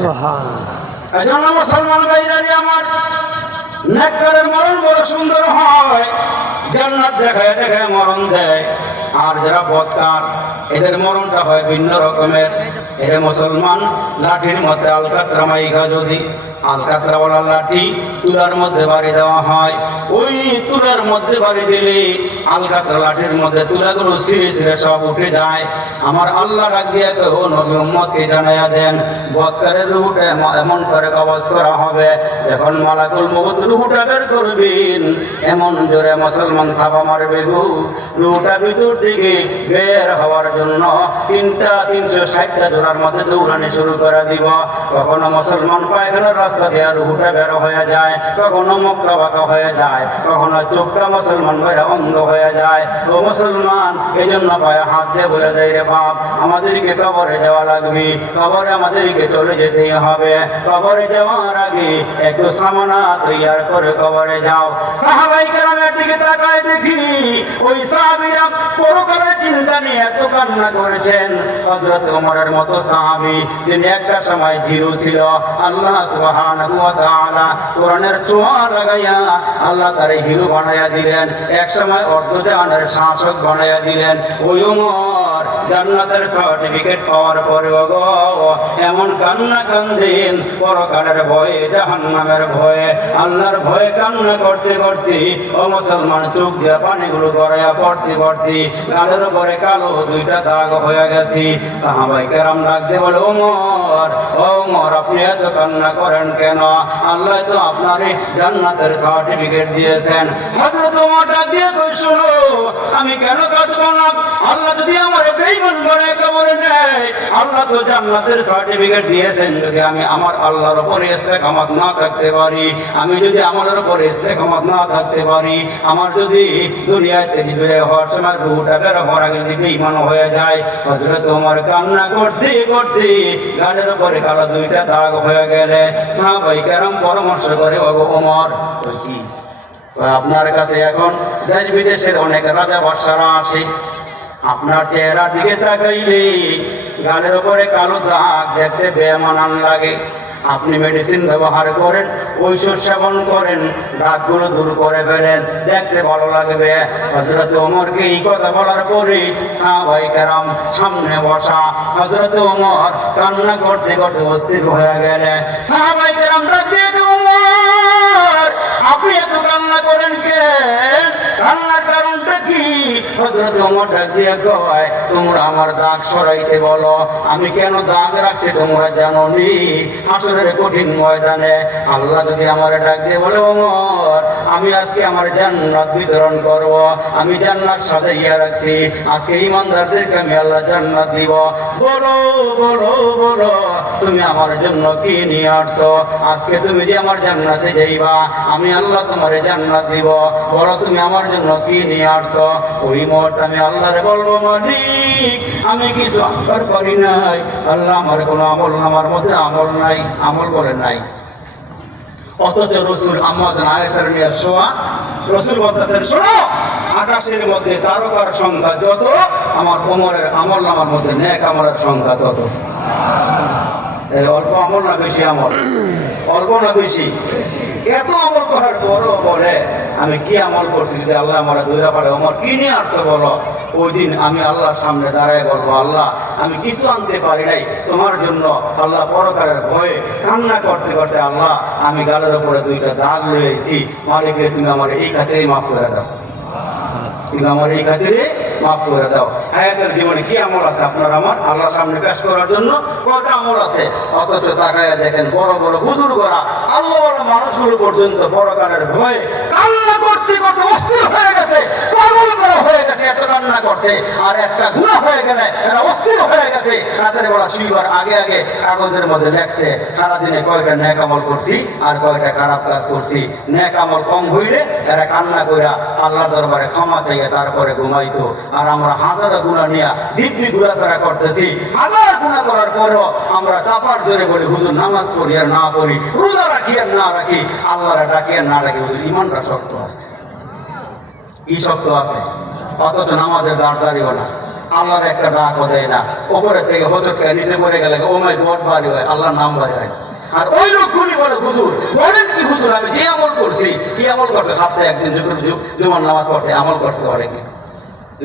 এজন্য মুসলমান ভাইরা আমার, নেককারের মরণ বড় সুন্দর হয়, জান্নাত দেখায় দেখায় মরণ দেয়। আর যারা বদকার এদের মরণটা হয় ভিন্ন রকমের। এর মুসলমান লাঠির মধ্যে আলকাতরা মাইকা, যদি আলকাতরাওয়ালা লাঠি তুলার মধ্যে বাড়ি দেওয়া হয়, ওই তুলার মধ্যে বাড়ি দিলে আলকাতরা লাঠির মধ্যে তুলাগুলো ছিঁড়ে ছিঁড়ে সব উঠে যায়। আমার আল্লাহ ডাক দিয়ে কেউ নবী উম্মতকে জানাইয়া দেন, বদকারের রুহুটা এমন করে কবজ করা হবে, যখন মালাকুল মউত রুহুটা বের করবেন এমন জোরে মুসলমান থাবা মারবে গো, রুহুটা ভিতর দিকে বের হওয়ার জন্য 360টা জোড়ার মধ্যে দৌড়ানি শুরু করে দিব। কখনো মুসলমান পায়খানার রাস্তা দিয়ে রুহুটা বের হয়ে যায়, কখনো মুখটা বাঁকা হয়ে যায়, কখনো চোখটা মুসলমান ভাইরা অন্ধ হয়ে যায়। ও মুসলমান, এই জন্য পায়ে হাত দিয়ে বলে যায়, রে বাপ আমাদেরকে কবরে যাওয়া লাগবে, কবরে আমাদেরকে চলে যেতেই হবে। কবরে যাওয়ার আগে একটু সামানা তৈয়ার করে কবরে যাও। সাহাবাই কেরামের দিকে তাকায় দেখি, ওই সাহাবীরা পরকালের চিন্তা নিয়ে এত কান্না করেছেন। হযরত ওমরের মতো সাহাবী, তিনি একটা সময় জিরো ছিল, আল্লাহ সুবহানাহু ওয়া তাআলা কোরআনের ছোঁয়া লাগাইয়া আল্লাহ তারে হিরো বানাইয়া দিলেন, এক সময় অর্ধজাহানের শাসক বানাইয়া দিলেন। ওই ওমর জান্নাতের সার্টিফিকেট পাওয়ার পরে এমন কান্না কান্দেন, পরকালের ভয়ে, জাহান্নামের ভয়ে, আল্লাহর ভয়ে কান্না করতে করতে ও মুসলমান চোখ দিয়ে পানিগুলো গড়াইয়া পড়তে পড়তে গালের উপরে কালো 2টা দাগ হয়ে গেছে। সাহাবায়ে কেরাম ডাক দিয়ে বলে, ওমর ওমর আপনি এত কান্না করেন কেন? আল্লাহ তো আপনারে জান্নাতের সার্টিফিকেট দিয়েছেন। হযরত ওমর ডাক দিয়ে কই, শোনো আমি কেন কাঁদব না? আল্লাহ যদি আমার বেঈমান বানায় কবরে নেয়, আল্লাহ তো জান্নাতের সার্টিফিকেট দিয়েছেন। যদি আমি আমার আল্লাহর উপরে ইস্তেকামত না থাকতে পারি, আমি যদি আমলের উপরে ইস্তেকামত না থাকতে পারি, আমার যদি দুনিয়াতে বিদায় হওয়ার সময় রূহটা বের হওয়ার আগে যদি বেঈমান হয়ে যায়। হযরত ওমর কান্না করতে করতে গালের উপরে কালো 2টা দাগ হয়ে গেলে সাহাবায়ে কেরাম পরামর্শ করে, ওগো ওমর কি আপনার কাছে এখন দেশ বিদেশের অনেক রাজা বাদশারা আসে, আপনার চেহারার দিকে তাকাইলে গালের উপরে কালো দাগ দেখতে বেমানান লাগে। আপনি মেডিসিন ব্যবহার করেন, ঔষধ সেবন করেন, দাগগুলো দূর করে ফেলেন, দেখতে ভালো লাগবে। হযরত ওমরকে এই কথা বলার পরে সাহাবায়ে কেরাম সামনে বসা, হযরত ওমর কান্না করতে করতে অস্থির হয়ে গেলেন। সাহাবায়ে কেরাম ডাকতে, ওমর আপনি এত কান্না করেন কেন? কান্নার কারণটা কি? হযরত ওমর ডাক দিয়ে কয়, তোমরা আমার দাগ সরাইতে বলো, আমি কেন দাগ রাখছি তোমরা জানো নি? হাসরের কঠিন ময়দানে আল্লাহ যদি আমার ডাক দিয়ে বলে, ওমর আমি আজকে আমার জান্নাত বিতরণ করব, আমি জান্নাত সাজাইয়া রাখছি, আজকে ঈমানদারদেরকে আমি আল্লাহ জান্নাত দিব, বলো বলো বলো তুমি আমার জন্য কি নিয়ে আসছো? আজকে তুমি যে আমার জান্নাতে যাইবা, আমি আল্লাহ তোমারে জান্নাত দিব, বলো তুমি আমার জন্য কি নিয়ে আসছো? ওই মুহূর্তে আমি আল্লাহরে বলবো, মালিক আমি কিছু আমল করি নাই, আল্লাহ আমার কোনো আমল আমার মধ্যে আমল নাই, আমল বলেন নাই। অথচ রসুল আম্মা জান আয়েশার নিয়ে শোয়া, রসুল বলতেছেন, শোনো আকাশের মধ্যে তারকার সংখ্যা যত, আমার ওমরের আমল নামার মধ্যে নেক আমলের সংখ্যা তত। অল্প আমল না বেশি আমল? অল্প না বেশি? এত আমল করার পরও বলে আমি কি আমল করছি, যদি আল্লাহ আমার দৈরা পারে ওমর কি নিয়ে আসছে বলো? ওই দিন আমি আল্লাহর সামনে দাঁড়ায় বলবো, আল্লাহ আমি কিছু আনতে পারি নাই তোমার জন্য, আল্লাহ পরকালের ভয়ে কান্না করতে করতে আল্লাহ আমি গালের উপরে দুইটা দাগ লয়েছি, মালিকের তুমি আমার এই খাতিরে মাফ করে দাও, তুমি আমার এই খাতিরে মাফ করে দাও। হায়াতের জীবনে কি আমল আছে আপনার আমার আল্লাহর সামনে পেশ করার জন্য? কয়টা আমল আছে? অথচ তাকায় দেখেন বড় বড় বুজুর্গরা, আল্লাহওয়ালা মানুষগুলো পর্যন্ত পরকালের ভয়ে কান্না করতে করতে অস্থির হয়ে গেছে, পাগল করা হয়ে গেছে, এত কান্না করছে। আর একটা গুনাহ হয়ে গেলে এরা অস্থির হয়ে গেছে। রাতের বেলা শুইবার আগে আগে কাগজের মধ্যে লেখছে সারাদিনে কয়টা নেক আমল করছি আর কয়টা খারাপ কাজ করছি। নেক আমল কম হইলে এরা কান্না কইরা আল্লাহর দরবারে ক্ষমা চাইয়া তারপরে ঘুমাইতো। আর আমরা হাজার গুনাহ নিয়ে দিব্যি ঘোরাফেরা করতেছি, হাজার গুনাহ করার পরেও আমরা চাপার জোরে বলি হুজুর নামাজ পড়ি আর না পড়ি, রোজা রাখি আর না রাখি, আল্লাহরে ডাকি আর না ডাকি, হুজুর ইমানটা শক্ত আছে। কি শক্ত আছে? অথচ নামাজের দাঁড়িয়েও না, আল্লাহর একটা ডাকও দেয় না, ওপরে থেকে হোঁচটকায় নিচে পড়ে গেলে ও মাই গড বাড়ি হয়, আল্লাহর নাম বাড়ি হয়। আর ওই লোকগুলি বলে হুজুর বলেন কি হুজুর আমি যে আমল করছি, কি আমল করছে? সপ্তাহে একদিন জুমার নামাজ পড়ছে, আমল করছে অনেকে।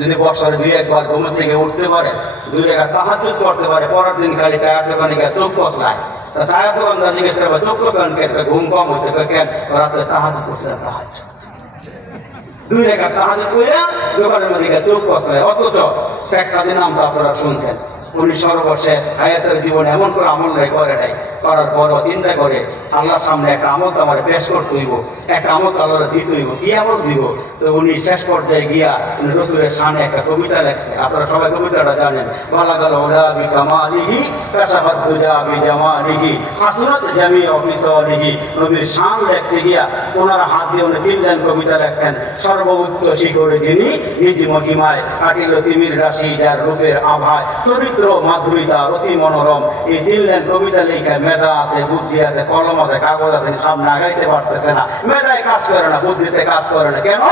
যদি বছরে দুই একবার ঘুম থেকে উঠতে পারে, 2 টাকা তাহাজ্জুদ করতে পারে, পরের দিন খালি চায়ের দোকানে গিয়ে চোখ কষলায়, তা চায়ের দোকানদার জিজ্ঞেস করবে চোখ কষলান কেন? ঘুম কম হয়েছে কেন? রাতে তাহাজ্জুদ করছে না, তাহাজ্জুদ 2 টাকা তাহাজ্জুদ কইরা দোকানের মধ্যে গিয়ে চোখ কষলায়। অথচ শেখ সাদির নামটা আপনারা শুনছেন, উনি সর্বশেষ হায়াতের জীবনে এমন করে আমল নাই করে নাই, করার পরও চিন্তা করে আল্লাহর সামনে একটা আমল তো আমার পেশ করতে হইব, একটা আমল তো আল্লাহর দিতে হইব, কি আমল দিব? তো উনি শেষ পর্যায়ে গিয়া উনি রসুলের শানে একটা কবিতা লেখছে, আপনারা সবাই কবিতাটা জানেন। বালাগাল উলা বিকামালিহি কাশাফাত দুজা বিজামালিহি হাসনাত জামিউ ফিসালিহি। নবীর শান লিখতে গিয়া ওনার হাত দিয়ে উনি 3 লাইন কবিতা লেখছেন। সর্বোচ্চ শিখরে যিনি নিজ মহিমায় কাটিল তিমির রাশি, যার রূপের আভায় চরিত্র মাধুরীতা অতি মনোরম। এই 3 লাইন কবিতা লেখা মেধা আছে, বুদ্ধি আছে, কলম আছে, কাগজ আছে, সামনে আগাইতে পারতেছে না, মেধায় কাজ করে না, বুদ্ধিতে কাজ করে না। কেন?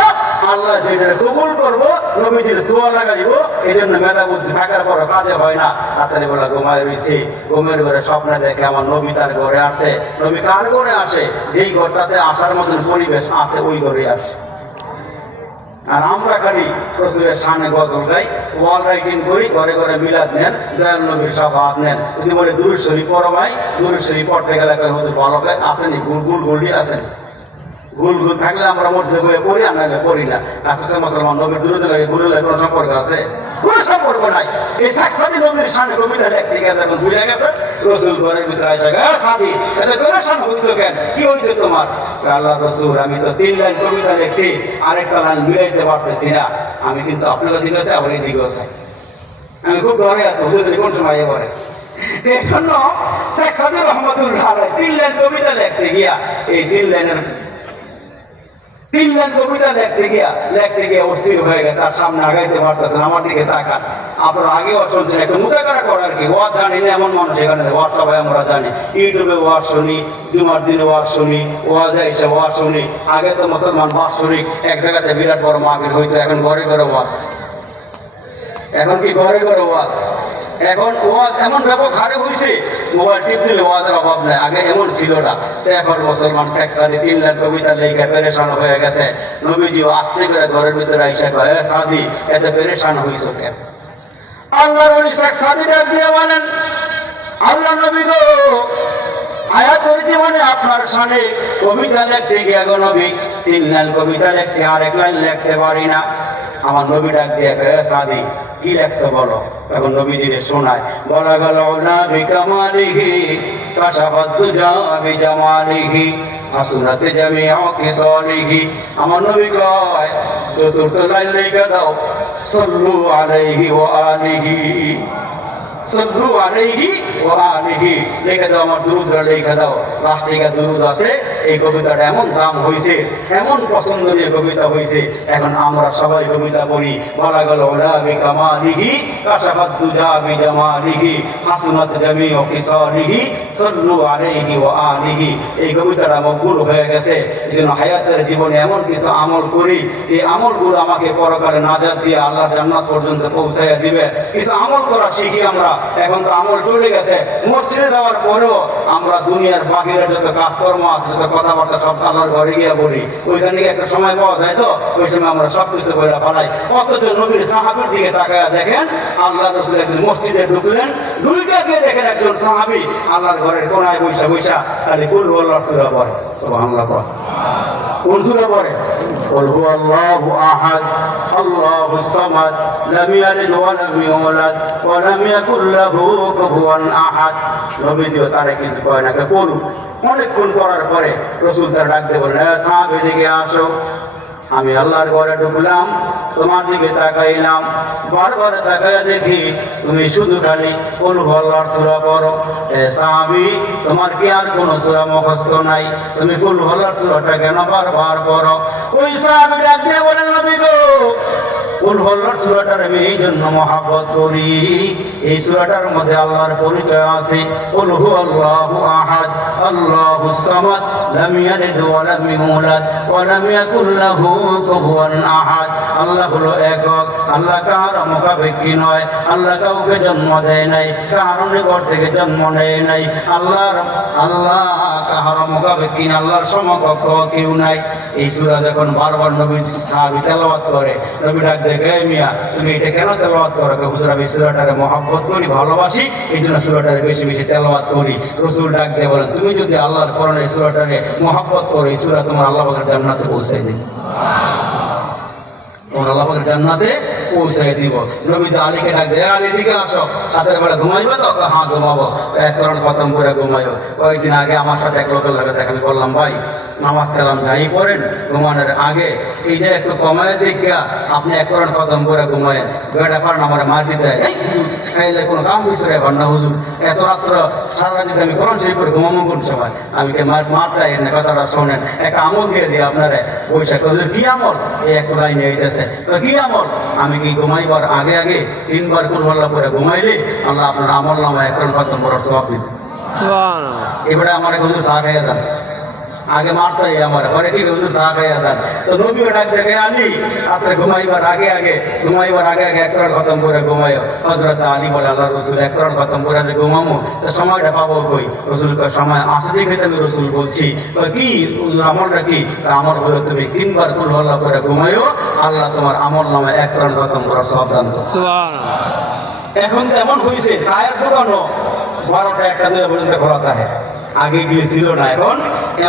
আল্লাহ যেটা কবুল করবো, নবীজির ছোঁয়া লাগা দিব, এই জন্য মেধা বুদ্ধি থাকার পরও কাজে হয় না। রাতের বেলা ঘুমায় রয়েছে, ঘুমের ঘরে স্বপ্নে দেখে আমার নবী তার ঘরে আসে। নবী কার ঘরে আসে? যেই ঘরটাতে আসার মতন পরিবেশ আছে ওই ঘরে আসে। আর আমরা খালি রসুলের শানে গজল গাই, ওয়াল রাইটিং করি, ঘরে ঘরে মিলাদ নেন, দয়াল নবীর সাফাত নেন। যদি বলে দুরূদ শরীফ পড়ো ভাই, দুরূদ শরীফ পড়তে গেলে হুজুর ভালো গায়, আসেনি গুল গুলটি আসেনি, গুল গুল থাকলে আমরা মসজিদে বয়ে পড়ি, আর নাহলে পড়ি না। রাসূল মুসলমান নবীর দুরূদ লাগে গুলের লাগে কোনো সম্পর্ক আছে? কোনো সম্পর্ক নাই। এই সাক্ষাৎ নবীর শানে কবিতা লিখতে গেছে, এখন ভুলে গেছে। রসুল ঘরের ভিতরে আইসা সাথী এটা পেরেশান হইতো কেন? কি হইছে তোমার? আল্লাহ রসুল আমি তো 3 লাইন কবিতা লিখছি, আরেকটা লাইন মিলাইতে পারতেছি না, আমি কিন্তু আপনাকে দিকে আছে আবার এই দিকেও চাই, আমি খুব ডরে আছি হুজুর কোন সময় এবারে। এই জন্য শেখ সাদি রহমতুল্লাহ 3 লাইন কবিতা লিখতে গিয়া এই 3 লাইন কবিতা লিখতে গিয়া অস্থির হয়ে গেছে, আর সামনে আগাইতে পারতেছে না। আমার দিকে তাকান, আপনারা আগে ওয়াজ শুনছেন, একটু মুজাকারা করে আর কি। ওয়াজ জানি না এমন মানুষ এখানে, ওয়াজ সবাই আমরা জানি, ইউটিউবে ওয়াজ শুনি, জুমার দিনে ওয়াজ শুনি, ওয়াজে এসে ওয়াজ শুনি। আগে তো মুসলমান বাৎসরিক এক জায়গাতে বিরাট বড় মাহফিল হইতো, এখন ঘরে ঘরে ওয়াজ। এখন কি ঘরে ঘরে ওয়াজ? এখন ওয়াজ এমন ব্যাপক হারে হয়েছে, মোবাইল টিপ দিলে ওয়াজের অভাব নেই, আগে এমন ছিল না। তো এখন মুসলমান শেখ সাদি 3 লাখ কবিতা লেখা পেরেশান হয়ে গেছে। নবীজিও আসতে করে ঘরের ভিতরে আইসা কয়, এ সাদি এত পেরেশান হইছো কেন? আল্লাহর ওলি শেখ সাদি ডাক দিয়ে বলেন, আল্লাহ নবী গো, আয়াতের জীবনে আপনার সামনে কবিতা লিখতে গিয়ে গো নবী 3 লাইন কবিতা লিখছি, আর 1 লাইন লিখতে পারি না। আমার নবী ডাক দিয়ে কয়, সাদি কি লেখছো বলো? তখন নবীজিরে শোনায়, বলা গেল না বিকামালিহি কাশাফাত দুজা বিজামালিহি হাসুনাতে জামিউ কিসালিহি। আমার নবী কয়, চতুর্থ লাইন লেখা দাও, সাল্লু আলাইহি ওয়া আলিহি, সাল্লু আলাইহি ওয়া আলিহি লেখা দাও, আমার দুরূদ লেখা দাও। রাষ্ট্রিকা দুরূদ আছে। এই কবিতাটা এমন দাম হয়েছে, এমন পছন্দনীয় কবিতা হয়েছে, এখন আমরা সবাই কবিতা পড়ি। বলা গেল ওলা বিকামালিহি কাশাফাত দুজা বিজামালিহি হাসুনাত জামিউ কিসালিহি সাল্লু আলাইহি ওয়া আলিহি। এই কবিতাটা মকবুল হয়ে গেছে। এজন্য হায়াতের জীবনে এমন কিছু আমল করি, এই আমলগুলো আমাকে পরকালে নাজাত দিয়ে আল্লাহর জান্নাত পর্যন্ত পৌঁছাইয়া দিবে। কিছু আমল করা শিখি আমরা। এখন তো আমল চলে গেছে, মসজিদে যাওয়ার পরেও আমরা দুনিয়ার বাহিরে যত কাজকর্ম আছে, যত কথাবার্তা সব আল্লাহর ঘরে গিয়ে বলি। ওইখানে একটা সময় পাওয়া যায়, তো ওই সময় আমরা সব কিছু বলে ফেলাই। অথচ নবীর সাহাবীর দিকে তাকায়া দেখেন, আল্লাহ রাসূল একদিন মসজিদে ঢুকলেন, দুইটা গিয়ে দেখেন একজন সাহাবী আল্লাহর ঘরের কোনায় বৈশা বৈশা খালি কুল হুয়াল্লাহু সূরা পড়ে। সুবহানাল্লাহ। কোন সূরা পড়ে? কুল হুয়াল্লাহু আহাদ আল্লাহুস সামাদ লাম ইয়ালিদ ওয়া লাম ইউলাদ ওয়া লাম ইয়াকুল লাহু কুফুয়ান আহাদ। নবীজিও তারে কিছু কয় না, পড়ুক। অনেকক্ষণ পড়ার পরে রাসূল তার ডাক দিয়ে বলেন, সাহাবী দিকে আসো। আমি আল্লাহর ঘরে ঢুকলাম, তোমার দিকে তাকাইলাম, বারবার তাকাইয়া দেখি তুমি শুধু খালি কুল হুয়াল্লাহর সূরা পড়ো। সাহাবী, তোমার কি আর কোন সূরা মুখস্থ নাই? তুমি কুল হুয়াল্লাহর সূরাটা কেন বারবার পড়ো? ওই সাহাবী ডাক দিয়ে বলেন, নবী গো, কুল হুয়াল্লাহর সূরাটার আমি এই জন্য মহব্বত করি, এই সূরাটার মধ্যে আল্লাহর পরিচয় আছে। কুল হুয়াল্লাহু আহাদ আল্লাহুস সামাদ লাম ইয়ালিদ ওয়া লাম ইউলাদ ওয়া লাম ইয়াকুল লাহু কুফুয়ান আহাদ। আল্লাহ হলো একক, আল্লাহ কার মুখাপেক্ষী নয়, আল্লাহ কাউকে জন্ম দেয় নাই, কারো নিকট থেকে জন্ম নেয় নাই। আল্লাহ কাহার মুখাপেক্ষী, আল্লাহর সমকক্ষ কেউ নাই। এই সূরা যখন বারবার নবী সাহাবী তেলাওয়াত করে, নবী ডাক দেখে, মিয়া তুমি এটা কেন তেলাওয়াত করো? হুজুর আমি সূরাটারে মহব্বত করি, ভালোবাসি, এই জন্য সূরাটারে বেশি বেশি তেলাওয়াত করি। রাসূল ডাক দিয়ে বলেন, তুমি যদি আল্লাহর কোরআনের সূরাটারে মহব্বত করো, এই সূরা তোমার আল্লাহ পাকের জান্নাতে পৌঁছায় দিবে, তোমার আল্লাহ পাকের জান্নাতে পৌঁছায় দিব। নবী তো আলীকে ডাক দিয়ে, আলী দিকে আসো, রাতের বেলা ঘুমাইবে তো? হ্যাঁ ঘুমাবো। এক কোরআন খতম করে ঘুমাইও। কয়েকদিন আগে আমার সাথে এক লোকের লাগে দেখা, আমি বললাম, ভাই নামাজ কালাম যাই পড়েন, ঘুমানোর আগে এইটা একটু কমায় দেখা আপনি এক কোরআন খতম করে ঘুমায়েন। বেটা পারেন আমার মার দিতে খাইলে কোনো কাম হয়েছে রে ভান্না হুজুর, এত রাত্র সারা রাত যদি আমি কোরআন শরীফ করে ঘুমাবো কোন সময়? আমি কে মারতে এনে কথাটা শোনেন, একটা আমল দিয়ে দিই আপনারা। পয়সা হুজুর কি আমল? এই একটু লাইনে হইতেছে, কি আমল? আমি কি ঘুমাইবার আগে আগে 3 বার কুল হুয়াল্লাহ পরে ঘুমাইলে আল্লাহ আপনার আমল নামা এক কোরআন খতম করার সওয়াব দিবে। এবারে আমার হুজুর চা খাইয়া যান, আগে মারতে আমার ঘরে কি হুজুর চা খাইয়া যান। তো নবী ডাক দেখে, আলী রাত্রে ঘুমাইবার আগে আগে এক কোরআন খতম করে ঘুমাইও। হযরত আলী বলে, আল্লাহ রাসূল এক কোরআন খতম করে যে ঘুমামো, তো সময়টা পাবো কই? রাসূল কয়, সময় আসে দেখে আমি রাসূল বলছি। কি হুজুর আমলটা কি? আমল হলো তুমি 3 বার কুল হুয়াল্লাহ করে ঘুমাইও, আল্লাহ তোমার আমল নামে এক কোরআন খতম করার সওয়াব দান করবে। সুবহানাল্লাহ। এখন তেমন হয়েছে, চায়ের দোকানও 12টা 1টা 2টা পর্যন্ত খোলা থাকে, আগে গিয়ে ছিল না। এখন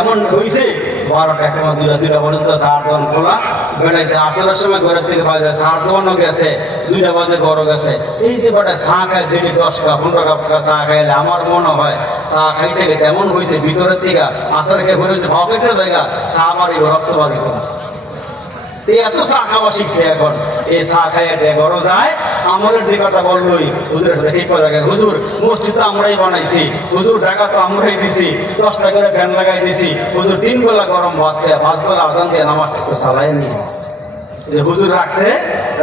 এমন হয়েছে 12টা 1টা 2টা পর্যন্ত চার দোকান খোলা। বেড়াইতে আসার সময় ঘরের থেকে বাজে চার দোকানও গেছে, 2টা বাজে ঘরও গেছে। এই যে বেটা চা খায় ডেলি 10 কাপ 15 কাপ চা খাইলে আমার মনে হয় চা খাইতে গেলে এমন হয়েছে ভিতরের থেকে আসার খেয়ে ঘুরে হয়েছে হকেটের জায়গা, চা বাড়িব রক্ত বাড়িত না। এত চা খাওয়া শিখছে এখন, এই চা খাইয়া ঘরও যায়। আমলের দিকে কথা বললোই হুজুরের সাথে ঠিক কথা, হুজুর মসজিদ তো আমরাই বানাইছি, হুজুর জায়গা তো আমরাই দিছি, 10টা করে ফ্যান লাগাই দিছি, হুজুর 3 বেলা গরম ভাত খেয়ে 5 বেলা আজান দিয়ে নামাজটা একটু চালাই নিয়ে যে হুজুর রাখছে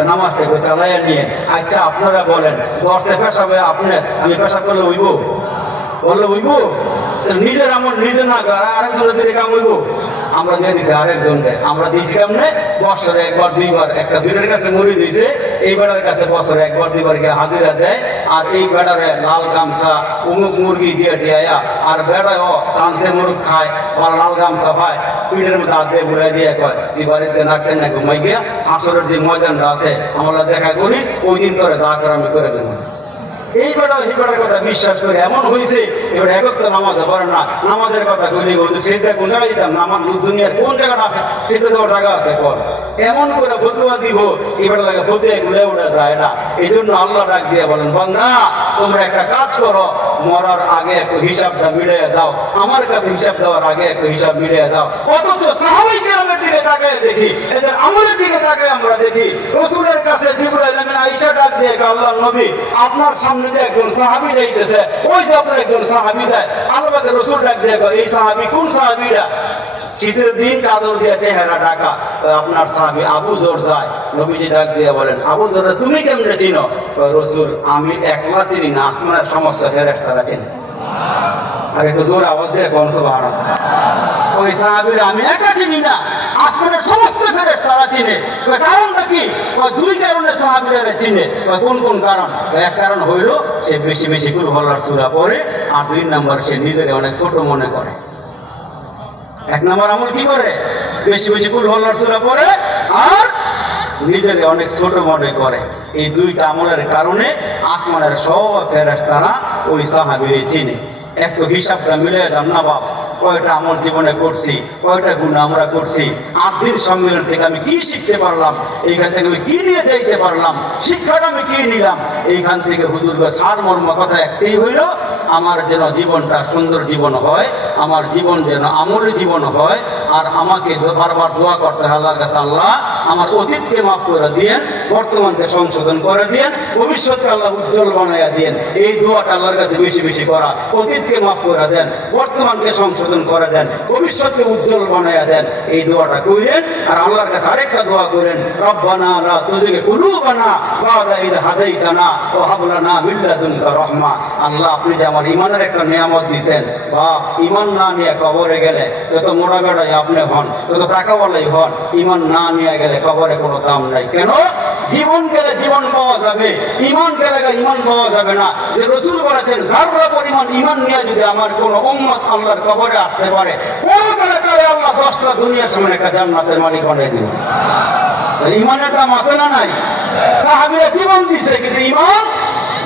নামাজটা চালাইয়া নিয়ে। আচ্ছা আপনারা বলেন, দশে পেশাবে আপনার, আমি পেশাব করলে হইব? বললে হইব? নিজের আমল নিজে না করে আরেকজনের দিকে কাম হইব? আমরা দিয়ে দিছি আরেকজনকে। আমরা দিয়েছি কেমনে? বছরে একবার দুইবার একটা ফিরের কাছে মুড়ি দিয়েছে, এই বেড়ার কাছে বছরে একবার দুইবার গিয়ে হাজিরা দেয়। আর এই বেড়ারে লাল গামছা উমুক মুরগি দিয়ে দিয়ায়া, আর বেড়ায়ও চান্সে মুরগ খায় বা লাল গামছা পায়, পিঠের মধ্যে হাত দিয়ে বুড়াই দিয়ে কয় তুই বাড়িতে নাকটেন না ঘুমাই গিয়া হাসরের যে ময়দানটা আছে আমরা দেখা করি, ওই দিন তোরে যা করে আমি করে দেবো। এই বেটা এই বেটার কথা বিশ্বাস করে এমন হয়েছে এবার একক তো নামাজে পড়ে না, নামাজের কথা কইলে সেটা কোন জায়গায় দিতাম না, আমার দুনিয়ার কোন জায়গাটা আছে সেটা দেওয়ার জায়গা আছে কর, এমন করে ফতুয়া দিব এবার লাগে ফতুয়া গুলে উঠা যায় না। এই জন্য আল্লাহ ডাক দিয়ে বলেন, বান্দা তোমরা একটা কাজ করো, মরার আগে একটু হিসাবটা মিলিয়ে যাও, আমার কাছে হিসাব দেওয়ার আগে একটু হিসাব মিলিয়ে যাও। অথচ সাহাবায়ে কেরামের দিকে তাকায় দেখি, এদের আমলের দিকে তাকায় আমরা দেখি, রাসূলের কাছে জিবরাইল আমিন আয়েশা ডাক দিয়ে আল্লাহর নবী আপনার সামনে যে একজন সাহাবী যাইতেছে, ওই যে আপনার একজন সাহাবী যায়, আল্লাহকে রাসূল ডাক দিয়ে এই সাহাবী কোন সাহাবীরা? শীতের দিন চাদর দিয়ে চেহারা ঢাকা, আপনার সাহাবী আবু যর যায়। নবীজি ডাক দিয়ে বলেন, আবু যর তুমি কেমনে চিনো? রাসূল আমি একলা চিনি না, আসমানের সমস্ত ফেরেশতারা চিনি। আর একটু জোরে আওয়াজ দিয়ে কোন সুবহানাল্লাহ। ওই সাহাবীরা আমি একা চিনি না, আসমানের সমস্ত ফেরেশতারা চিনে। কারণটা কি? দুই কারণে সাহাবীরা চিনে। কোন কোন কারণ? এক কারণ হইল সে বেশি বেশি কুল আল্লাহর সূরা পড়ে, আর দুই নম্বর সে নিজেকে অনেক ছোট মনে করে। এক নম্বর আমল কি করে? বেশি বেশি কুল আল্লাহর সূরা পড়ে আর নিজেকে অনেক ছোট মনে করে। এই দুইটা আমলের কারণে আসমানের সব ফেরেশতারা ওই সাহাবীরে চিনে। একটু হিসাবটা মিলে যান না বাপ, কয়টা আমল জীবনে করছি, কয়টা গুণ আমরা করছি, 8 দিন সম্মেলন থেকে আমি কি শিখতে পারলাম, এইখান থেকে আমি কি নিয়ে যাইতে পারলাম, শিক্ষাটা আমি কি নিলাম। এইখান থেকে হুজুর সারমর্ম কথা একটাই হইল, আমার যেন জীবনটা সুন্দর জীবন হয়, আমার জীবন যেন আমলি জীবন হয়। আর আমাকে বারবার দোয়া করতে হয় আল্লাহর কাছে, আল্লাহ আমার অতীতকে মাফ করে দিয়েন, বর্তমানকে সংশোধন করে দিয়েন, ভবিষ্যৎকে আল্লাহ উজ্জ্বল বানাইয়া দিয়েন। এই দোয়াটা আল্লাহর কাছে বেশি বেশি করা, অতীতকে মাফ করে দেন, বর্তমানকে সংশোধন করে দেন, ভবিষ্যৎকে উজ্জ্বল বানাইয়া দেন, এই দোয়াটা কইলেন। আর আল্লাহর কাছে আরেকটা দোয়া করেন, রব্বানা লা তুযিগ কুলুবানা বা'দা ইয হাদাইতানা ওয়া হাব লানা মিন লাদুনকা রাহমা। আল্লাহ আপনি যে আমার ঈমানের একটা নিয়ামত দিয়েছেন, বা ঈমান না নিয়ে কবরে গেলে যত মোটা বেড়াই আপনি হন, যত টাকাওয়ালাই হন, ঈমান না নিয়ে গেলে কবরে কোনো দাম নাই। কেন? জীবন গেলে জীবন পাওয়া যাবে, ঈমান গেলে ঈমান পাওয়া যাবে না। যে রাসূল বলেছেন যাররা পরিমাণ ঈমান নিয়ে যদি আমার কোনো উম্মত আল্লাহর কবরে আসতে পারে, পরকালে কালে আল্লাহ 10টা দুনিয়ার সামনে একটা জান্নাতের মালিক বানিয়ে দিবেন। ঈমানের দাম আছে না নাই? সাহাবীরা জীবন দিয়েছে কিন্তু ঈমান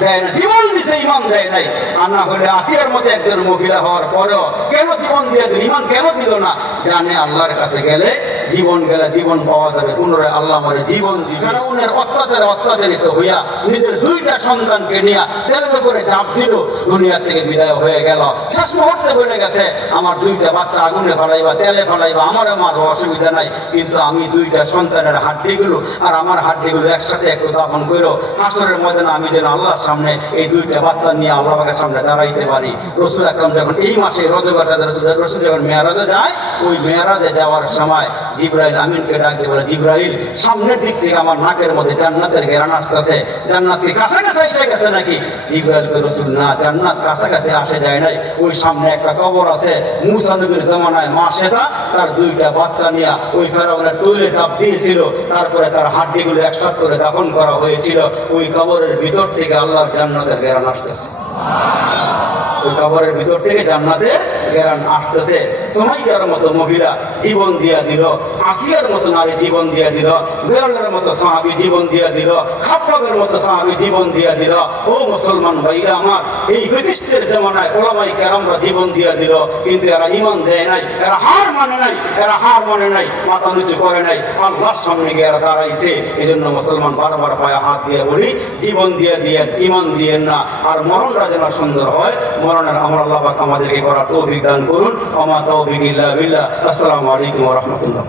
দেয় না, জীবন দিছে ঈমান দেয় নাই। আর না হলে আসিয়ার মধ্যে একজন মহিলা হওয়ার পরেও কেন জীবন দিয়ে দিল, ঈমান কেন দিল না? জানে আল্লাহর কাছে গেলে জীবন গেলে জীবন পাওয়া যাবে, পুনরায় আল্লাহ আমার জীবন দিবে। ফেরাউনের অত্যাচারে অত্যাচারিত হইয়া নিজের 2টা সন্তানকে নিয়ে তেলের উপরে চাপ দিল, দুনিয়া থেকে বিদায় হয়ে গেল। শেষ মুহূর্তে বলে গেছে আমার 2টা বাচ্চা আগুনে ফেলাইবা, তেলে ফেলাইবা, আমার অসুবিধা নাই, কিন্তু আমি 2টা সন্তানের হাড্ডিগুলো আর আমার হাড্ডিগুলো একসাথে একটু দাফন করো, হাসরের ময়দানে আমি যেন আল্লাহর সামনে এই 2টা বাচ্চা নিয়ে আল্লাহ পাকের সামনে দাঁড়াইতে পারি। রাসূল আকরাম যখন এই মাসে রজব রাসূল যখন মেরাজে যায়, ওই মেরাজে যাওয়ার সময় জিবরাইল আমিনকে ডাক দিয়ে বলে, জিবরাইল সামনের দিক থেকে আমার নাকের মধ্যে জান্নাতের ঘেরান আসতেছে, জান্নাত কি কাছাকাছি এসে গেছে নাকি? জিবরাইলকে রাসূল না, জান্নাত কাছাকাছি আসে যায় নাই, ওই সামনে একটা কবর আছে, মূসা নবীর জামানায় মা সেটা তার 2টা বাচ্চা নিয়ে ওই ফেরাউনের তৈলে চাপ দিয়েছিল, তারপরে তার হাড্ডিগুলো একসাথে করে দাফন করা হয়েছিল। ওই কবরের ভিতর থেকে আল্লাহর জান্নাতের ঘেরান আসতেছে, ওই কবরের ভিতর থেকে জান্নাতের ঘেরান আসতেছে। সুমাইয়ার মতো মহিলা জীবন দিয়া দিল, আসিয়ার মতো নারী জীবন দিয়া দিল, বেলালের মতো সাহাবী জীবন দিয়া দিল, খাব্বাবের মতো সাহাবী জীবন দিয়া দিল। ও মুসলমান ভাইরা আমার, এই ফিজিস্টের জামানায় ওলামায়ে কেরামরা জীবন দিয়া দিল, কিন্তু এরা ঈমান দেয় নাই, এরা হার মানে নাই, এরা হার মানে নাই, মাথা নিচু করে নাই, আল্লাহর সামনে গিয়ে এরা দাঁড়াইছে। এই জন্য মুসলমান বারবার পায়ে হাত দিয়ে বলি, জীবন দিয়ে দিয়েন, ঈমান দিয়েন না। আর মরণটা যেন সুন্দর হয়, মরণের আমল আল্লাহ পাক আমাদেরকে করার তৌফিক দান করুন। ওয়া মা তাওফীক ইল্লা বিল্লাহ। আসসালামু আলাইকুম ওয়া রাহমাতুল্লাহ।